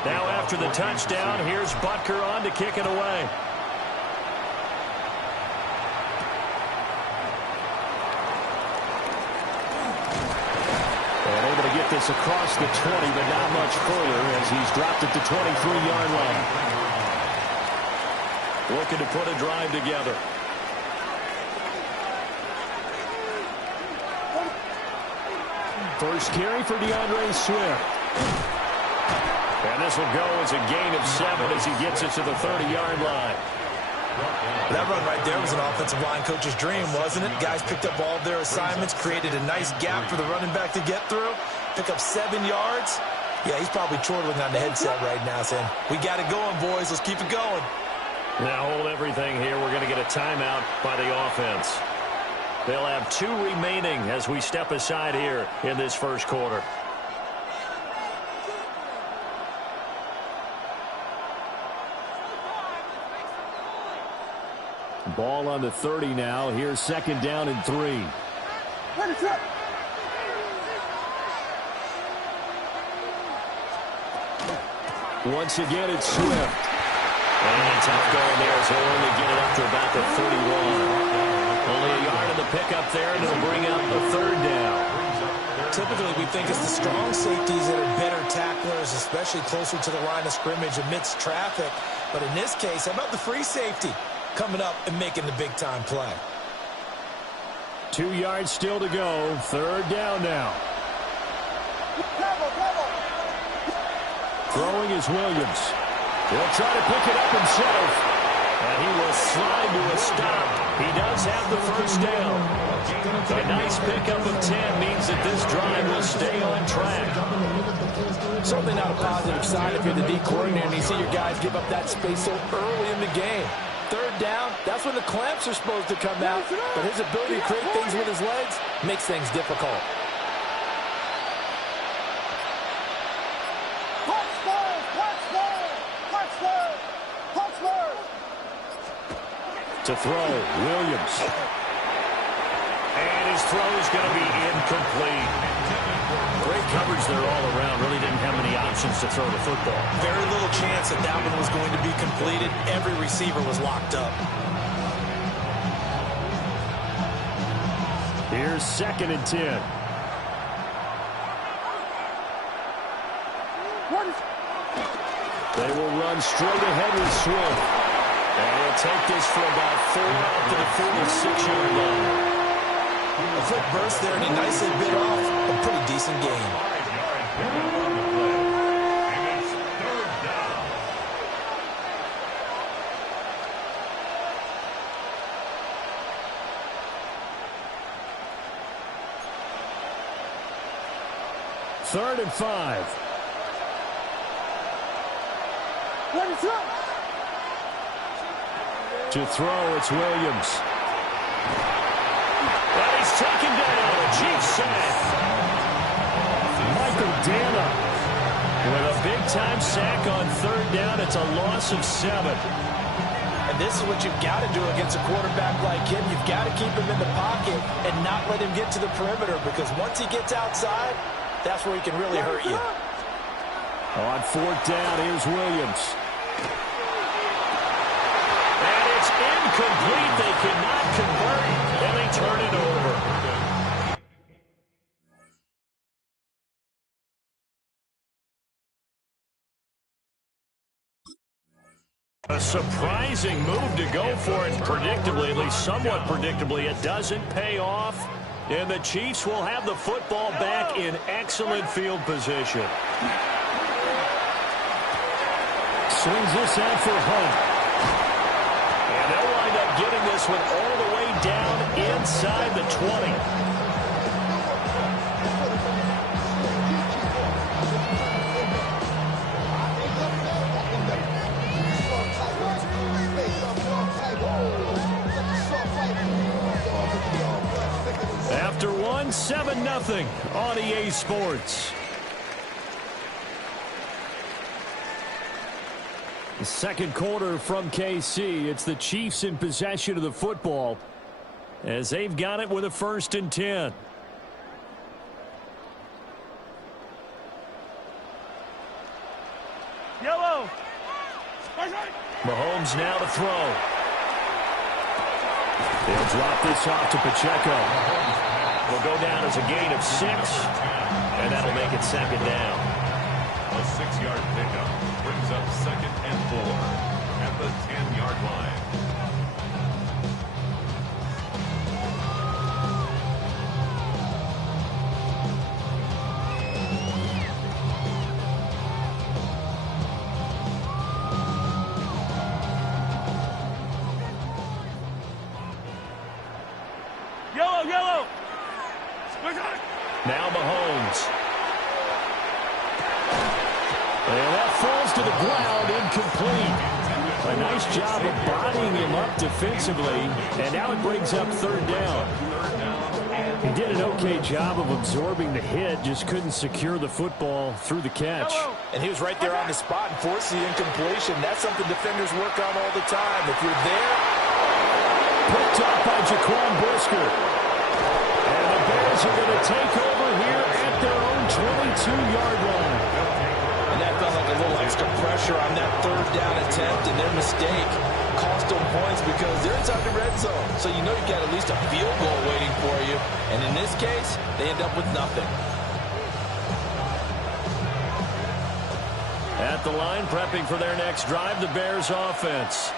Now after the touchdown, here's Butker on to kick it away. And able to get this across the 20, but not much further as he's dropped it to 23-yard line. Looking to put a drive together. First carry for DeAndre Swift. And this will go as a gain of 7 as he gets it to the 30-yard line. That run right there was an offensive line coach's dream, wasn't it? Guys picked up all of their assignments, created a nice gap for the running back to get through, pick up 7 yards. Yeah, he's probably chortling on the headset right now saying, we got it going, boys. Let's keep it going. Now hold everything here. We're going to get a timeout by the offense. They'll have 2 remaining as we step aside here in this first quarter. Ball on the 30 now. Here's second down and 3. Once again, it's Swift. And tough going there as he'll only get it up to about the 31. Only a yard of the pickup there, and it'll bring up the third down. Typically, we think it's the strong safeties that are better tacklers, especially closer to the line of scrimmage amidst traffic. But in this case, how about the free safety coming up and making the big-time play? 2 yards still to go. Third down now. Throwing is Williams. He'll try to pick it up himself. And he will slide to a stop. He does have the first down. A nice pickup of 10 means that this drive will stay on track. Certainly not a positive sign if you're the D coordinator and you see your guys give up that space so early in the game. Third down, that's when the clamps are supposed to come out, but his ability to create things with his legs makes things difficult. To throw, Williams. And his throw is going to be incomplete. Great coverage there all around. Really didn't have many options to throw the football. Very little chance that that one was going to be completed. Every receiver was locked up. Here's 2nd and 10. They will run straight ahead with Swift. And he'll take this for about 4 out to the 46-yard line. A quick burst there, and he nicely bit off a pretty decent gain. 5-yard pickup on the play. And it's 3rd down. Third and 5. To throw, it's Williams. And he's taken down. A Chiefs sack. Michael Dana with a big-time sack on 3rd down. It's a loss of 7. And this is what you've got to do against a quarterback like him. You've got to keep him in the pocket and not let him get to the perimeter, because once he gets outside, that's where he can really hurt you. On 4th down, here's Williams. And it's incomplete. They cannot convert, and they turn it over. A surprising move to go for it, predictably, at least somewhat predictably. It doesn't pay off, and the Chiefs will have the football back in excellent field position. Swings this out for Hunt. And they'll wind up getting this one all the way down inside the 20. After one, 7-0 on EA Sports. The second quarter from KC. It's the Chiefs in possession of the football as they've got it with a 1st and 10. Yellow. Mahomes now to throw. They'll drop this off to Pacheco. Will go down as a gain of 6, and that'll make it 2nd down. A 6-yard pickup brings up 2nd and 4 at the 10-yard line. Yellow. Now Mahomes. And that falls to the ground, incomplete. A nice job of bodying him up defensively, and now it brings up 3rd down. He did an okay job of absorbing the hit, just couldn't secure the football through the catch. And he was right there on the spot and forced the incompletion. That's something defenders work on all the time. If you're there. Picked up by Jaquan Brisker. And the Bears are going to take over here at their own 22-yard line. And that felt like a little extra pressure on that 3rd down attempt, and their mistake cost them points because they're inside the red zone. So you know you've got at least a field goal waiting for you. And in this case, they end up with nothing. At the line, prepping for their next drive, the Bears offense.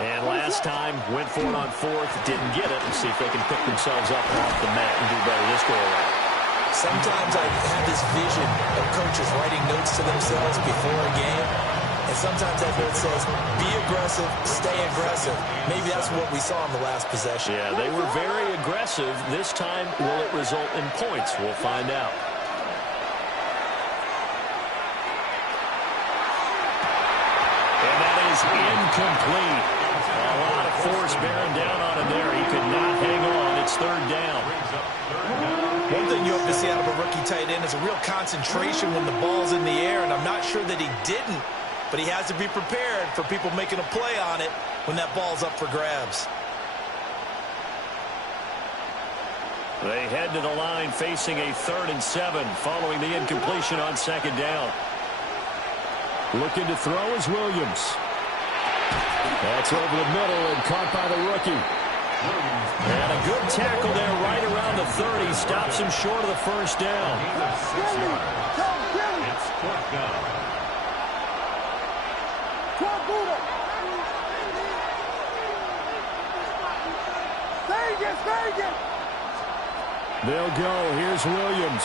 And last time, went for it on 4th, didn't get it. Let's see if they can pick themselves up off the mat and do better this go around. Sometimes I have this vision of coaches writing notes to themselves before a game. And sometimes that note says, be aggressive, stay aggressive. Maybe that's what we saw in the last possession. Yeah, they were very aggressive. This time, will it result in points? We'll find out. And that is incomplete. A lot of force bearing down on him there. He could not hang on. It's 3rd down. One thing you hope to see out of a rookie tight end is a real concentration when the ball's in the air, and I'm not sure that he didn't, but he has to be prepared for people making a play on it when that ball's up for grabs. They head to the line facing a 3rd and 7 following the incompletion on 2nd down. Looking to throw is Williams. That's over the middle and caught by the rookie. And a good tackle there right around the 30. Stops him short of the first down. Either 6 yards. It's fourth down. They'll go. Here's Williams.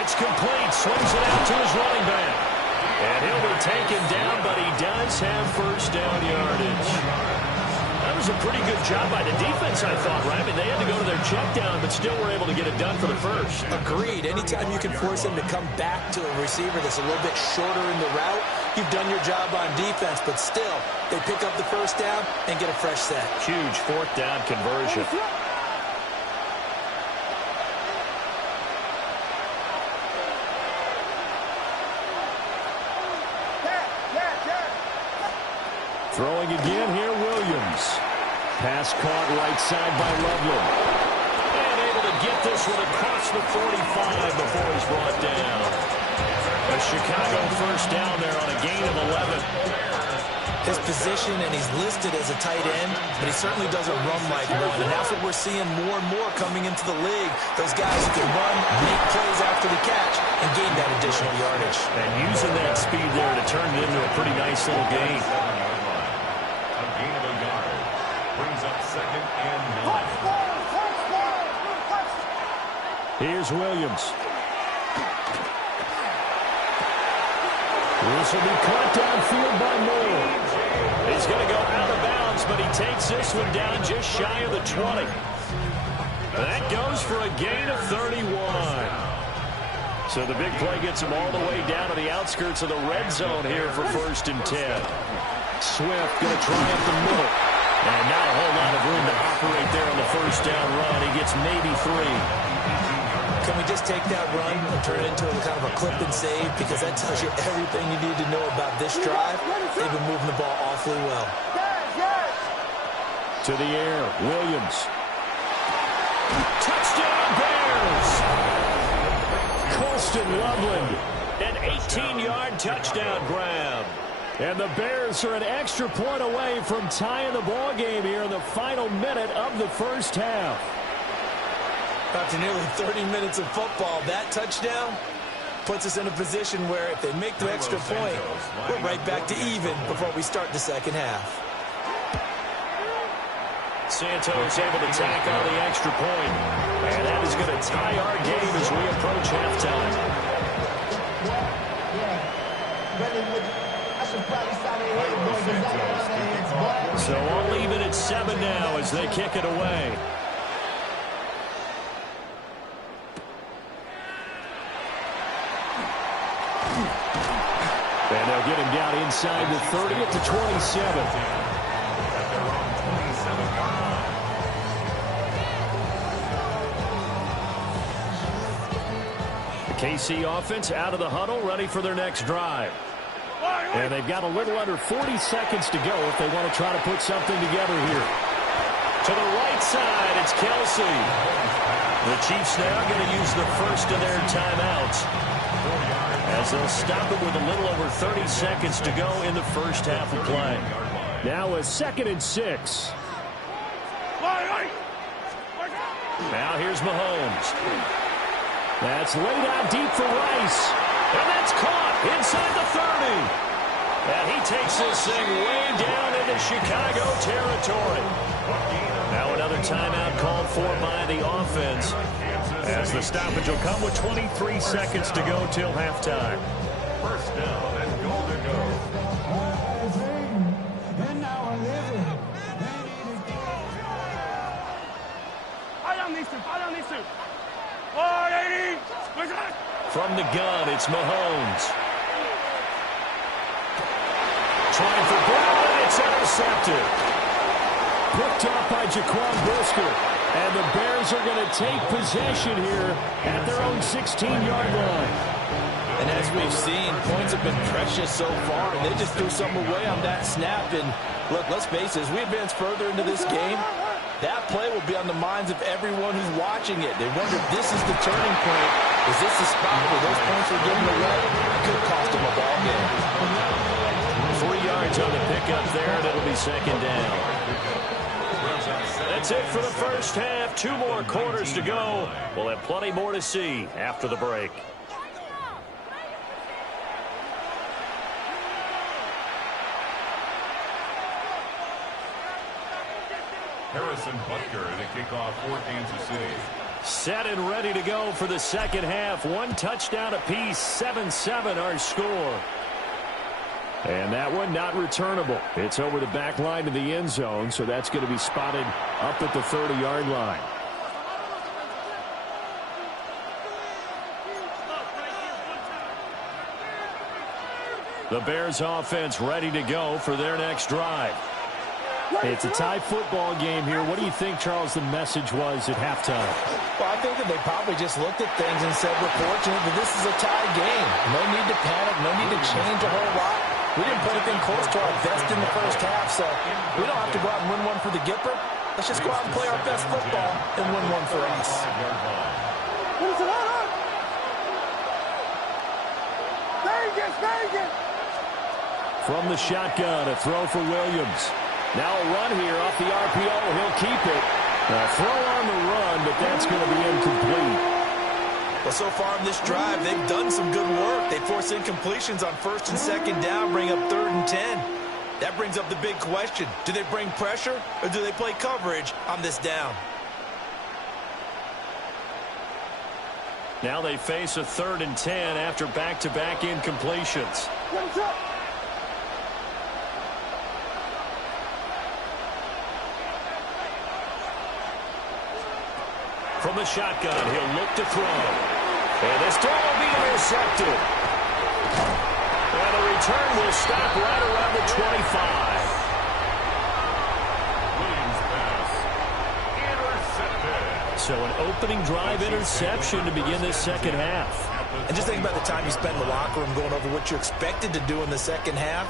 It's complete. Swings it out to his running back. And he'll be taken down, but he does have first down yardage. That was a pretty good job by the defense, I thought, right? I mean, they had to go to their check down, but still were able to get it done for the first. Agreed. Anytime you can force him to come back to a receiver that's a little bit shorter in the route, you've done your job on defense, but still, they pick up the first down and get a fresh set. Huge fourth down conversion. Throwing again here, Williams. Pass caught right side by Loveland. And able to get this one across the 45 before he's brought down. A Chicago first down there on a gain of 11. His position, and he's listed as a tight end, but he certainly doesn't run like one, and that's what we're seeing more and more coming into the league. Those guys who can run, make plays after the catch, and gain that additional yardage. And using that speed there to turn it into a pretty nice little gain. A gain of a yard. Brings up second and 9. Here's Williams. This will be caught downfield by Moore. He's going to go out of bounds, but he takes this one down just shy of the 20. That goes for a gain of 31. So the big play gets him all the way down to the outskirts of the red zone here for 1st and 10. Swift going to try up the middle. And not a whole lot of room to operate there on the first down run. He gets maybe 3. Can we just take that run and turn it into kind of a clip and save? Because that tells you everything you need to know about this drive. They've been moving the ball awfully well. To the air, Williams. Touchdown Bears! Colston Loveland, an 18-yard touchdown grab. And the Bears are an extra point away from tying the ball game here in the final minute of the first half. After nearly 30 minutes of football, that touchdown puts us in a position where if they make the extra point, we're right back to even before we start the second half. Santos able to tack on the extra point. And that is going to tie our game as we approach halftime. So I'll leave it at 7 now as they kick it away. And they'll get him down inside the 30 at the 27. The KC offense out of the huddle, ready for their next drive. And they've got a little under 40 seconds to go if they want to try to put something together here. To the right side, it's Kelsey. The Chiefs now going to use the first of their timeouts, as they'll stop it with a little over 30 seconds to go in the first half of play. Now a 2nd and 6. Now here's Mahomes. That's laid out deep for Rice. And that's caught inside the 30. And he takes this thing way down into Chicago territory. Now another timeout called for by the offense, as the stoppage will come with 23 seconds to go till halftime. First down and goal to go. From the gun, it's Mahomes. Trying for Brown, and it's intercepted. Picked up by Jaquan Brisker. And the Bears are going to take possession here at their own 16-yard line. And as we've seen, points have been precious so far, and they just threw some away on that snap. And look, let's face it, as we advance further into this game, that play will be on the minds of everyone who's watching it. They wonder if this is the turning point. Is this the spot where those points were given away? It could cost them a ball game. 3 yards on the pickup there, and it'll be 2nd down. That's it for the first half. 2 more quarters to go. We'll have plenty more to see after the break. Harrison Butker to kick off for Kansas City. Set and ready to go for the second half. 1 touchdown apiece, 7-7 our score. And that one not returnable. It's over the back line to the end zone, so that's going to be spotted up at the 30-yard line. The Bears offense ready to go for their next drive. It's a tie football game here. What do you think, Charles, the message was at halftime? Well, I think that they probably just looked at things and said, we're fortunate that this is a tie game. No need to panic, no need to change a whole lot. We didn't put anything close to our best in the first half, so we don't have to go out and win one for the Gipper. Let's just go out and play our best football and win one for us. From the shotgun, a throw for Williams. Now a run here off the RPO. He'll keep it. A throw on the run, but that's going to be incomplete. Well, so far in this drive, they've done some good work. They force incompletions on 1st and 2nd down, bring up 3rd and 10. That brings up the big question. Do they bring pressure, or do they play coverage on this down? Now they face a 3rd and 10 after back-to-back incompletions. From the shotgun, he'll look to throw. And this throw will be intercepted. And the return will stop right around the 25. Williams pass. Intercepted. So an opening drive interception to begin this second half. And just think about the time you spend in the locker room going over what you expected to do in the second half.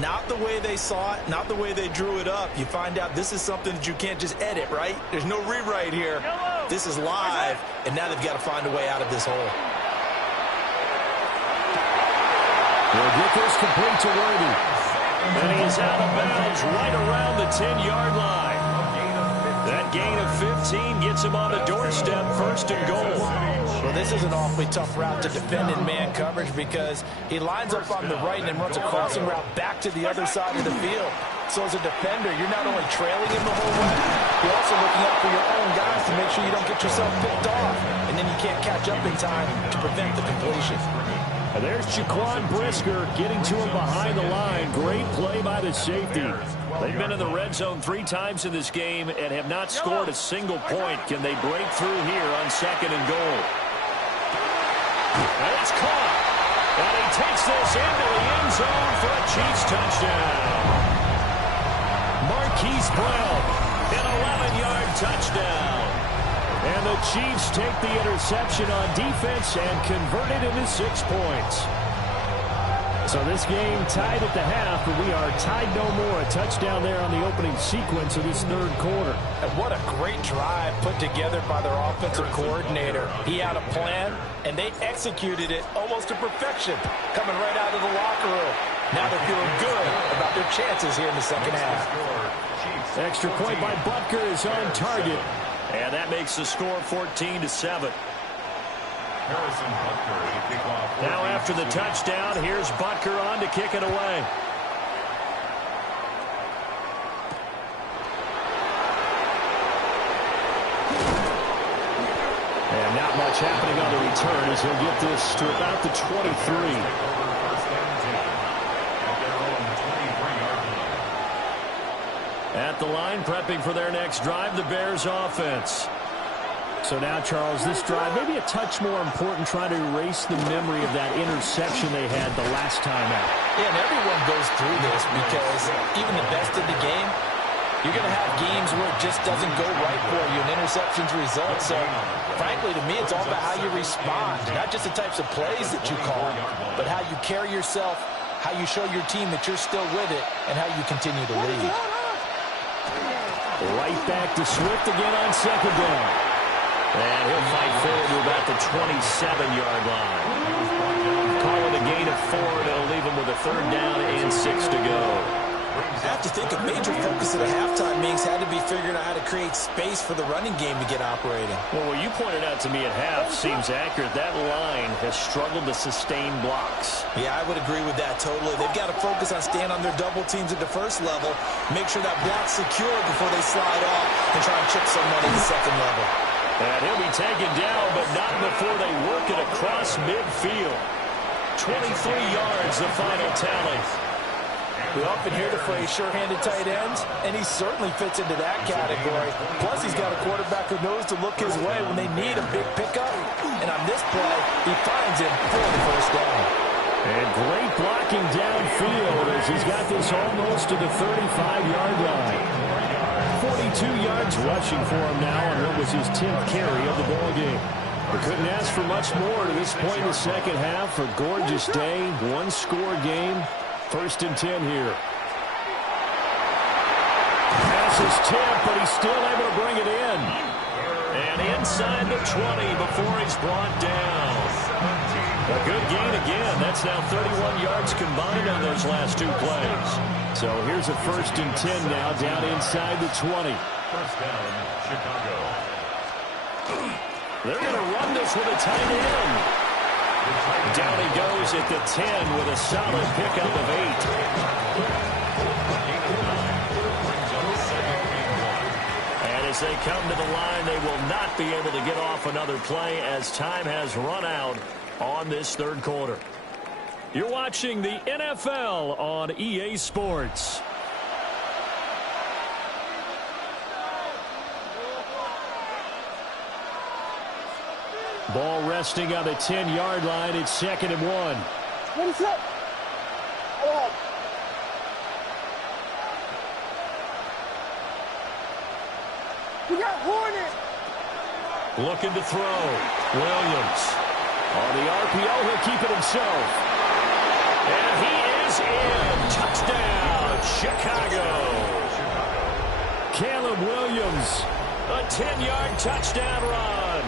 Not the way they saw it, not the way they drew it up. You find out this is something that you can't just edit, right? There's no rewrite here. This is live, and now they've got to find a way out of this hole. They'll get this complete to Worthy. And he's out of bounds right around the 10-yard line. That gain of 15 gets him on the doorstep, 1st and goal. Well, this is an awfully tough route to defend in man coverage because he lines up on the right and then runs a crossing route back to the other side of the field. So as a defender, you're not only trailing him the whole way, you're also looking out for your own guys to make sure you don't get yourself picked off. And then you can't catch up in time to prevent the completion. And there's Jaquan Brisker getting to him behind the line. Great play by the safety. They've been in the red zone 3 times in this game and have not scored a single point. Can they break through here on 2nd and goal? And it's caught. And he takes this into the end zone for a Chiefs touchdown. Marquise Brown, an 11-yard touchdown. And the Chiefs take the interception on defense and convert it into 6 points. So this game tied at the half, but we are tied no more. A touchdown there on the opening sequence of this 3rd quarter. And what a great drive put together by their offensive coordinator. He had a plan, and they executed it almost to perfection, coming right out of the locker room. Now they're feeling good about their chances here in the second half. Extra point by Butker is on target. And that makes the score 14-7. Now after the touchdown, here's Butker on to kick it away. And not much happening on the return as he'll get this to about the 23. At the line, prepping for their next drive, the Bears offense. So now, Charles, this drive maybe a touch more important, trying to erase the memory of that interception they had the last time out. Yeah, and everyone goes through this because even the best in the game, you're going to have games where it just doesn't go right for you, and interceptions result. So, frankly, to me, it's all about how you respond, not just the types of plays that you call, but how you carry yourself, how you show your team that you're still with it, and how you continue to lead. Right back to Swift again on 2nd down. And he'll fight forward to about the 27-yard line. Call it a gain of 4, and it'll leave him with a 3rd down and 6 to go. I have to think a major focus of the halftime meetings had to be figuring out how to create space for the running game to get operating. Well, what you pointed out to me at half seems accurate. That line has struggled to sustain blocks. Yeah, I would agree with that totally. They've got to focus on staying on their double teams at the first level, make sure that block's secure before they slide off and try and chip someone at the second level. And he'll be taken down, but not before they work it across midfield. 23 yards, the final tally. We often hear the phrase sure-handed tight ends, and he certainly fits into that category. Plus, he's got a quarterback who knows to look his way when they need a big pickup. And on this play, he finds him for the first down. And great blocking downfield as he's got this almost to the 35-yard line. 42 yards rushing for him now on what was his 10th carry of the ballgame. We couldn't ask for much more to this point in the second half. A gorgeous day, one-score game. 1st and 10 here. Pass is tipped, but he's still able to bring it in. And inside the 20 before he's brought down. A good gain again. That's now 31 yards combined on those last two plays. So here's a 1st and 10 now down inside the 20. First down, Chicago. They're going to run this with a tight end. Down he goes at the 10 with a solid pickup of 8. And as they come to the line, they will not be able to get off another play as time has run out on this third quarter. You're watching the NFL on EA Sports. Ball resting on the 10-yard line. It's 2nd and 1. What is up? Oh. We got Hornet. Looking to throw. Williams. On the RPO, he'll keep it himself. And he is in. Touchdown, Chicago. Caleb Williams. A 10-yard touchdown run.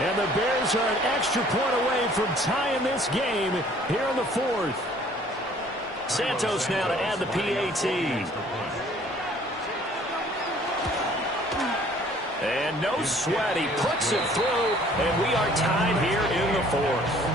And the Bears are an extra point away from tying this game here in the 4th. Santos now to add the PAT. And no sweat. He puts it through, and we are tied here in the 4th.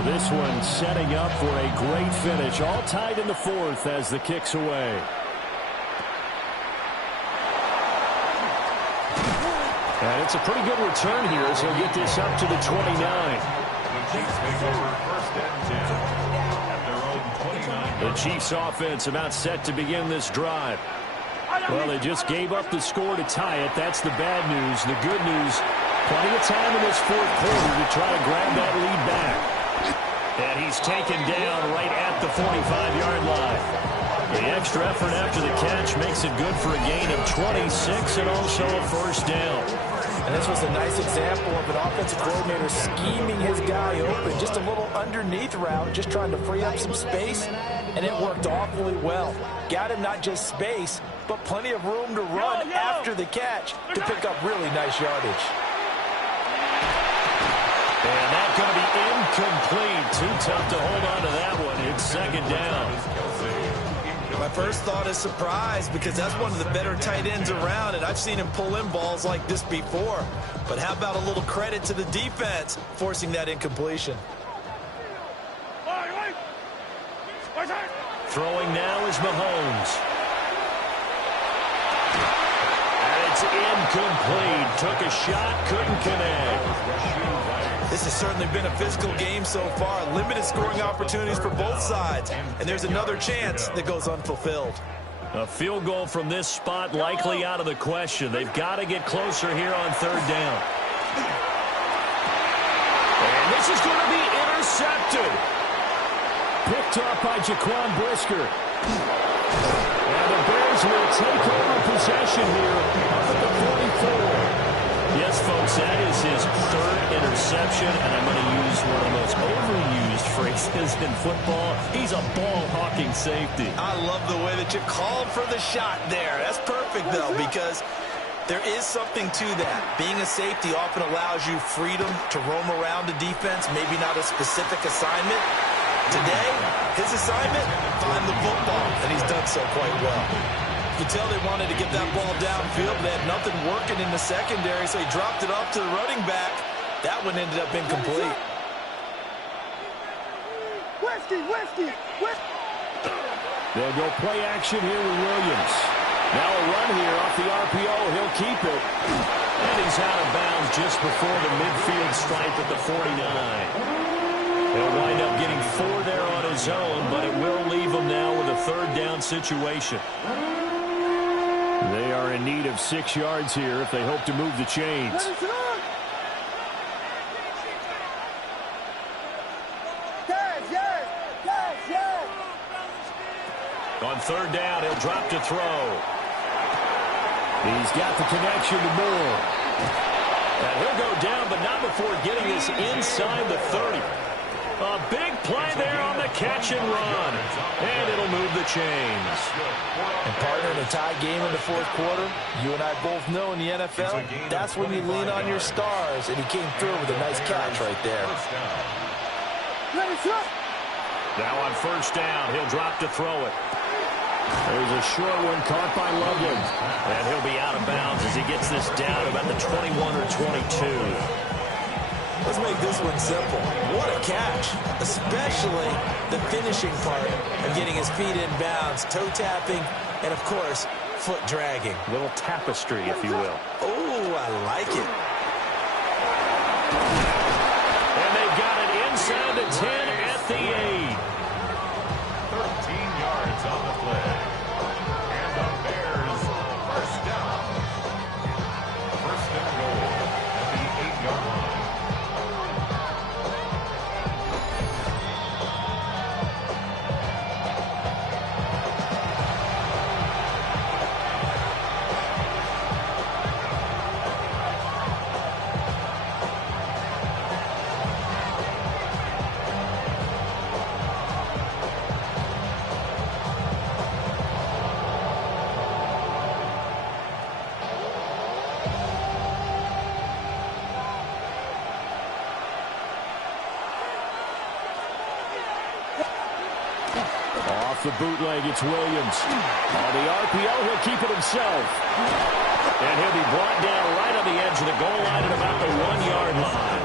This one setting up for a great finish. All tied in the 4th as the kick's away. And it's a pretty good return here as he'll get this up to the 29. The Chiefs take over 1st and 10 at their own 29. The Chiefs offense about set to begin this drive. Well, they just gave up the score to tie it. That's the bad news. The good news, plenty of time in this 4th quarter to try to grab that lead back. And he's taken down right at the 45-yard line. The extra effort after the catch makes it good for a gain of 26 and also a 1st down. And this was a nice example of an offensive coordinator scheming his guy open. Just a little underneath route, just trying to free up some space, and it worked awfully well. Got him not just space, but plenty of room to run after the catch to pick up really nice yardage. And that's going to be incomplete. Too tough to hold on to that one. It's 2nd down. My first thought is surprise because that's one of the better tight ends around, and I've seen him pull in balls like this before. But how about a little credit to the defense forcing that incompletion? Throwing now is Mahomes. And it's incomplete. Took a shot, couldn't connect. This has certainly been a physical game so far. Limited scoring opportunities for both sides. And there's another chance that goes unfulfilled. A field goal from this spot likely out of the question. They've got to get closer here on 3rd down. And this is going to be intercepted. Picked up by Jaquan Brisker. And the Bears will take over possession here up at the 44. Yes, folks, that is his third interception, and I'm going to use one of the most overused phrases in football. He's a ball-hawking safety. I love the way that you called for the shot there. That's perfect, though, because there is something to that. Being a safety often allows you freedom to roam around the defense, maybe not a specific assignment. Today, his assignment, find the football, and he's done so quite well. You can tell they wanted to get that ball downfield, but they had nothing working in the secondary, so he dropped it off to the running back. That one ended up incomplete. They'll go play action here with Williams. Now a run here off the RPO. He'll keep it. And he's out of bounds just before the midfield stripe at the 49. He'll wind up getting 4 there on his own, but it will leave him now with a third down situation. They are in need of 6 yards here if they hope to move the chains. On third down, he'll drop to throw. He's got the connection to Moore. And he'll go down, but not before getting this inside the 30. A big play there on the catch and run. And it'll move the chains. And partner, in a tie game in the fourth quarter, you and I both know in the NFL, that's when you lean on your stars. And he came through with a nice catch right there. Now on first down, he'll drop to throw it. There's a short one caught by Loveland. And he'll be out of bounds as he gets this down about the 21 or 22. Let's make this one simple. What a catch, especially the finishing part of getting his feet in bounds, toe tapping, and of course, foot dragging. A little tapestry, if you will. Oh, I like it. And they've got it inside the 10 at the 8. 13 yards on the play. And the Bears first down. First and goal at the 8-yard line. Off the bootleg, it's Williams. On the RPO, he'll keep it himself. And he'll be brought down right on the edge of the goal line at about the 1-yard line.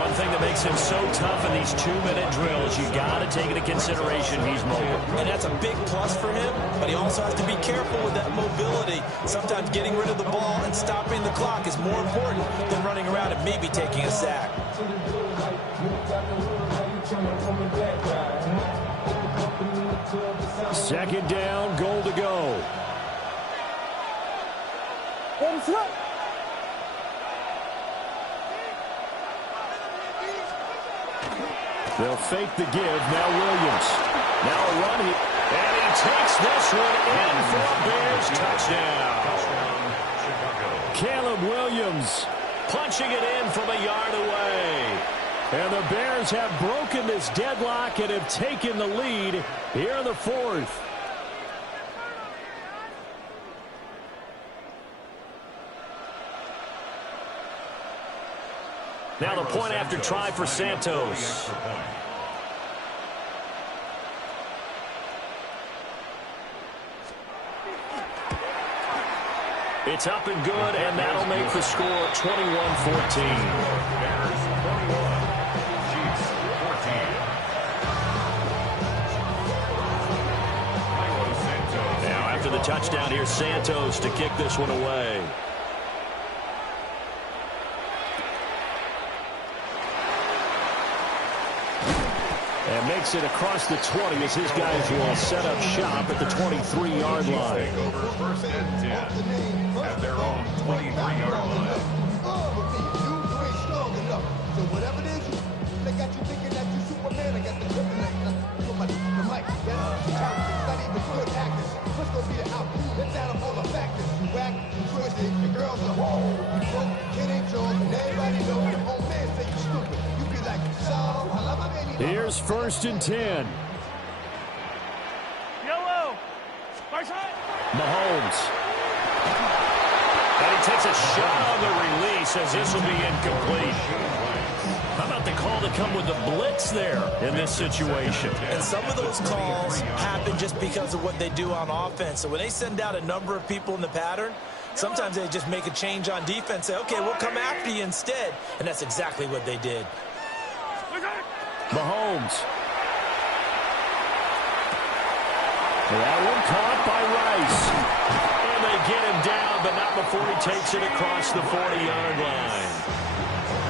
One thing that makes him so tough in these 2-minute drills, you got to take into consideration he's mobile. And that's a big plus for him, but he also has to be careful with that mobility. Sometimes getting rid of the ball and stopping the clock is more important than running around and maybe taking a sack. Second down, goal to go. They'll fake the give. Now Williams. Now a run here. And he takes this one in for a Bears touchdown. Caleb Williams punching it in from a yard away. And the Bears have broken this deadlock and have taken the lead here in the fourth. Now the point after try for Santos. It's up and good, and that'll make the score 21-14. Bears 21. Chiefs 14. Now after the touchdown, here's Santos to kick this one away. And makes it across the 20 as his guys will set up shop at the 23-yard line. Take over first and 10 at their own 23-yard line. You ain't strong enough. So whatever it is, they got you thinking that you Superman. I got the kryptonite. The mic. That's not even good actors. What's going to be the outcome? Let's add up all the factors. You whack, you twist, See, the girls are home. You broke, kid ain't yours, and everybody knows your own man say you stupid. You be like, so, I love my baby. Here's 1st and 10. Yellow. Right side. Mahomes. And he takes a shot on the release as this will be incomplete. How about the call to come with the blitz there in this situation? And some of those calls happen just because of what they do on offense. So when they send out a number of people in the pattern, sometimes they just make a change on defense, say, okay, we'll come after you instead. And that's exactly what they did. Mahomes. That one caught by Rice. And they get him down, but not before he takes it across the 40-yard line.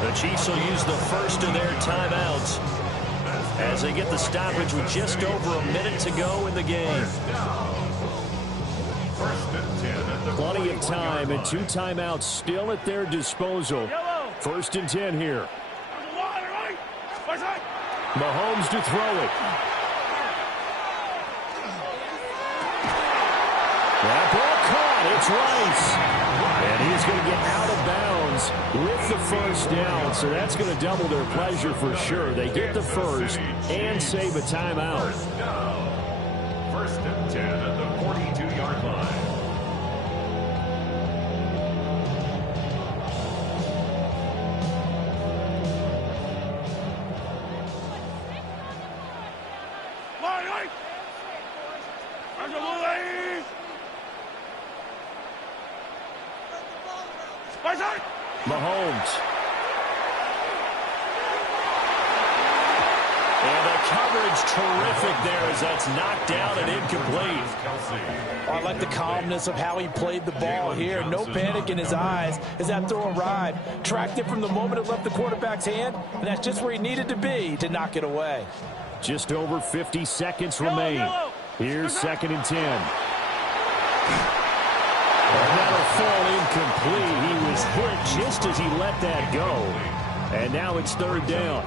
The Chiefs will use the first of their timeouts as they get the stoppage with just over a minute to go in the game. Plenty of time and 2 timeouts still at their disposal. 1st and 10 here. Mahomes to throw it. That ball caught. It's Rice. And he's going to get out of bounds with the first down. So that's going to double their pleasure for sure. They get the first and save a timeout. 1st and 10 at the 42-yard line. Mahomes. And the coverage terrific there as that's knocked down and incomplete. I like the calmness of how he played the ball here. No panic in his eyes as that throw arrived. Tracked it from the moment it left the quarterback's hand, and that's just where he needed to be to knock it away. Just over 50 seconds remain. Here's 2nd and 10. And that'll fall incomplete. He was hit just as he let that go. And now it's 3rd down.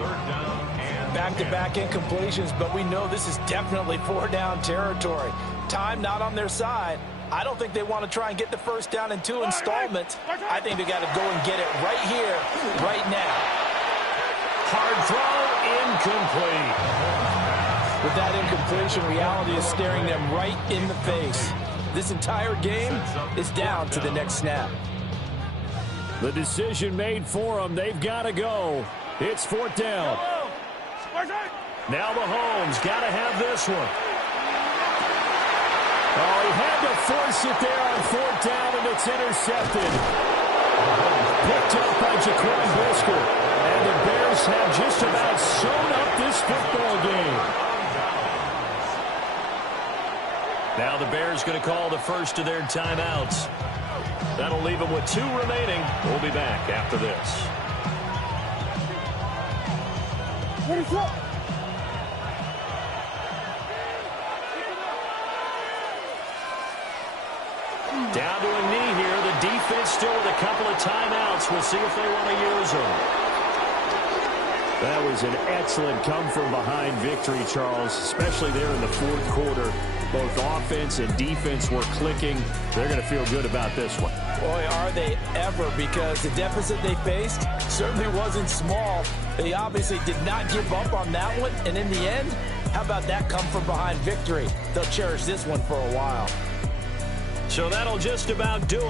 Back-to-back incompletions, but we know this is definitely 4-down territory. Time not on their side. I don't think they want to try and get the first down in 2 installments. I think they got to go and get it right here, right now. Hard throw, incomplete. With that incompletion, reality is staring them right in the face. This entire game is down to the next snap. The decision made for them. They've got to go. It's 4th down. Now Mahomes got to have this one. Oh, he had to force it there on 4th down, and it's intercepted. Picked up by Jaquan Brisker. And the Bears have just about sewn up this football game. Now the Bears going to call the first of their timeouts. That'll leave them with 2 remaining. We'll be back after this. Down to a knee here. The defense still with a couple of timeouts. We'll see if they want to use them. That was an excellent come-from-behind victory, Charles, especially there in the 4th quarter. Both offense and defense were clicking. They're going to feel good about this one. Boy, are they ever, because the deficit they faced certainly wasn't small. They obviously did not give up on that one, and in the end, how about that come-from-behind victory? They'll cherish this one for a while. So that'll just about do it.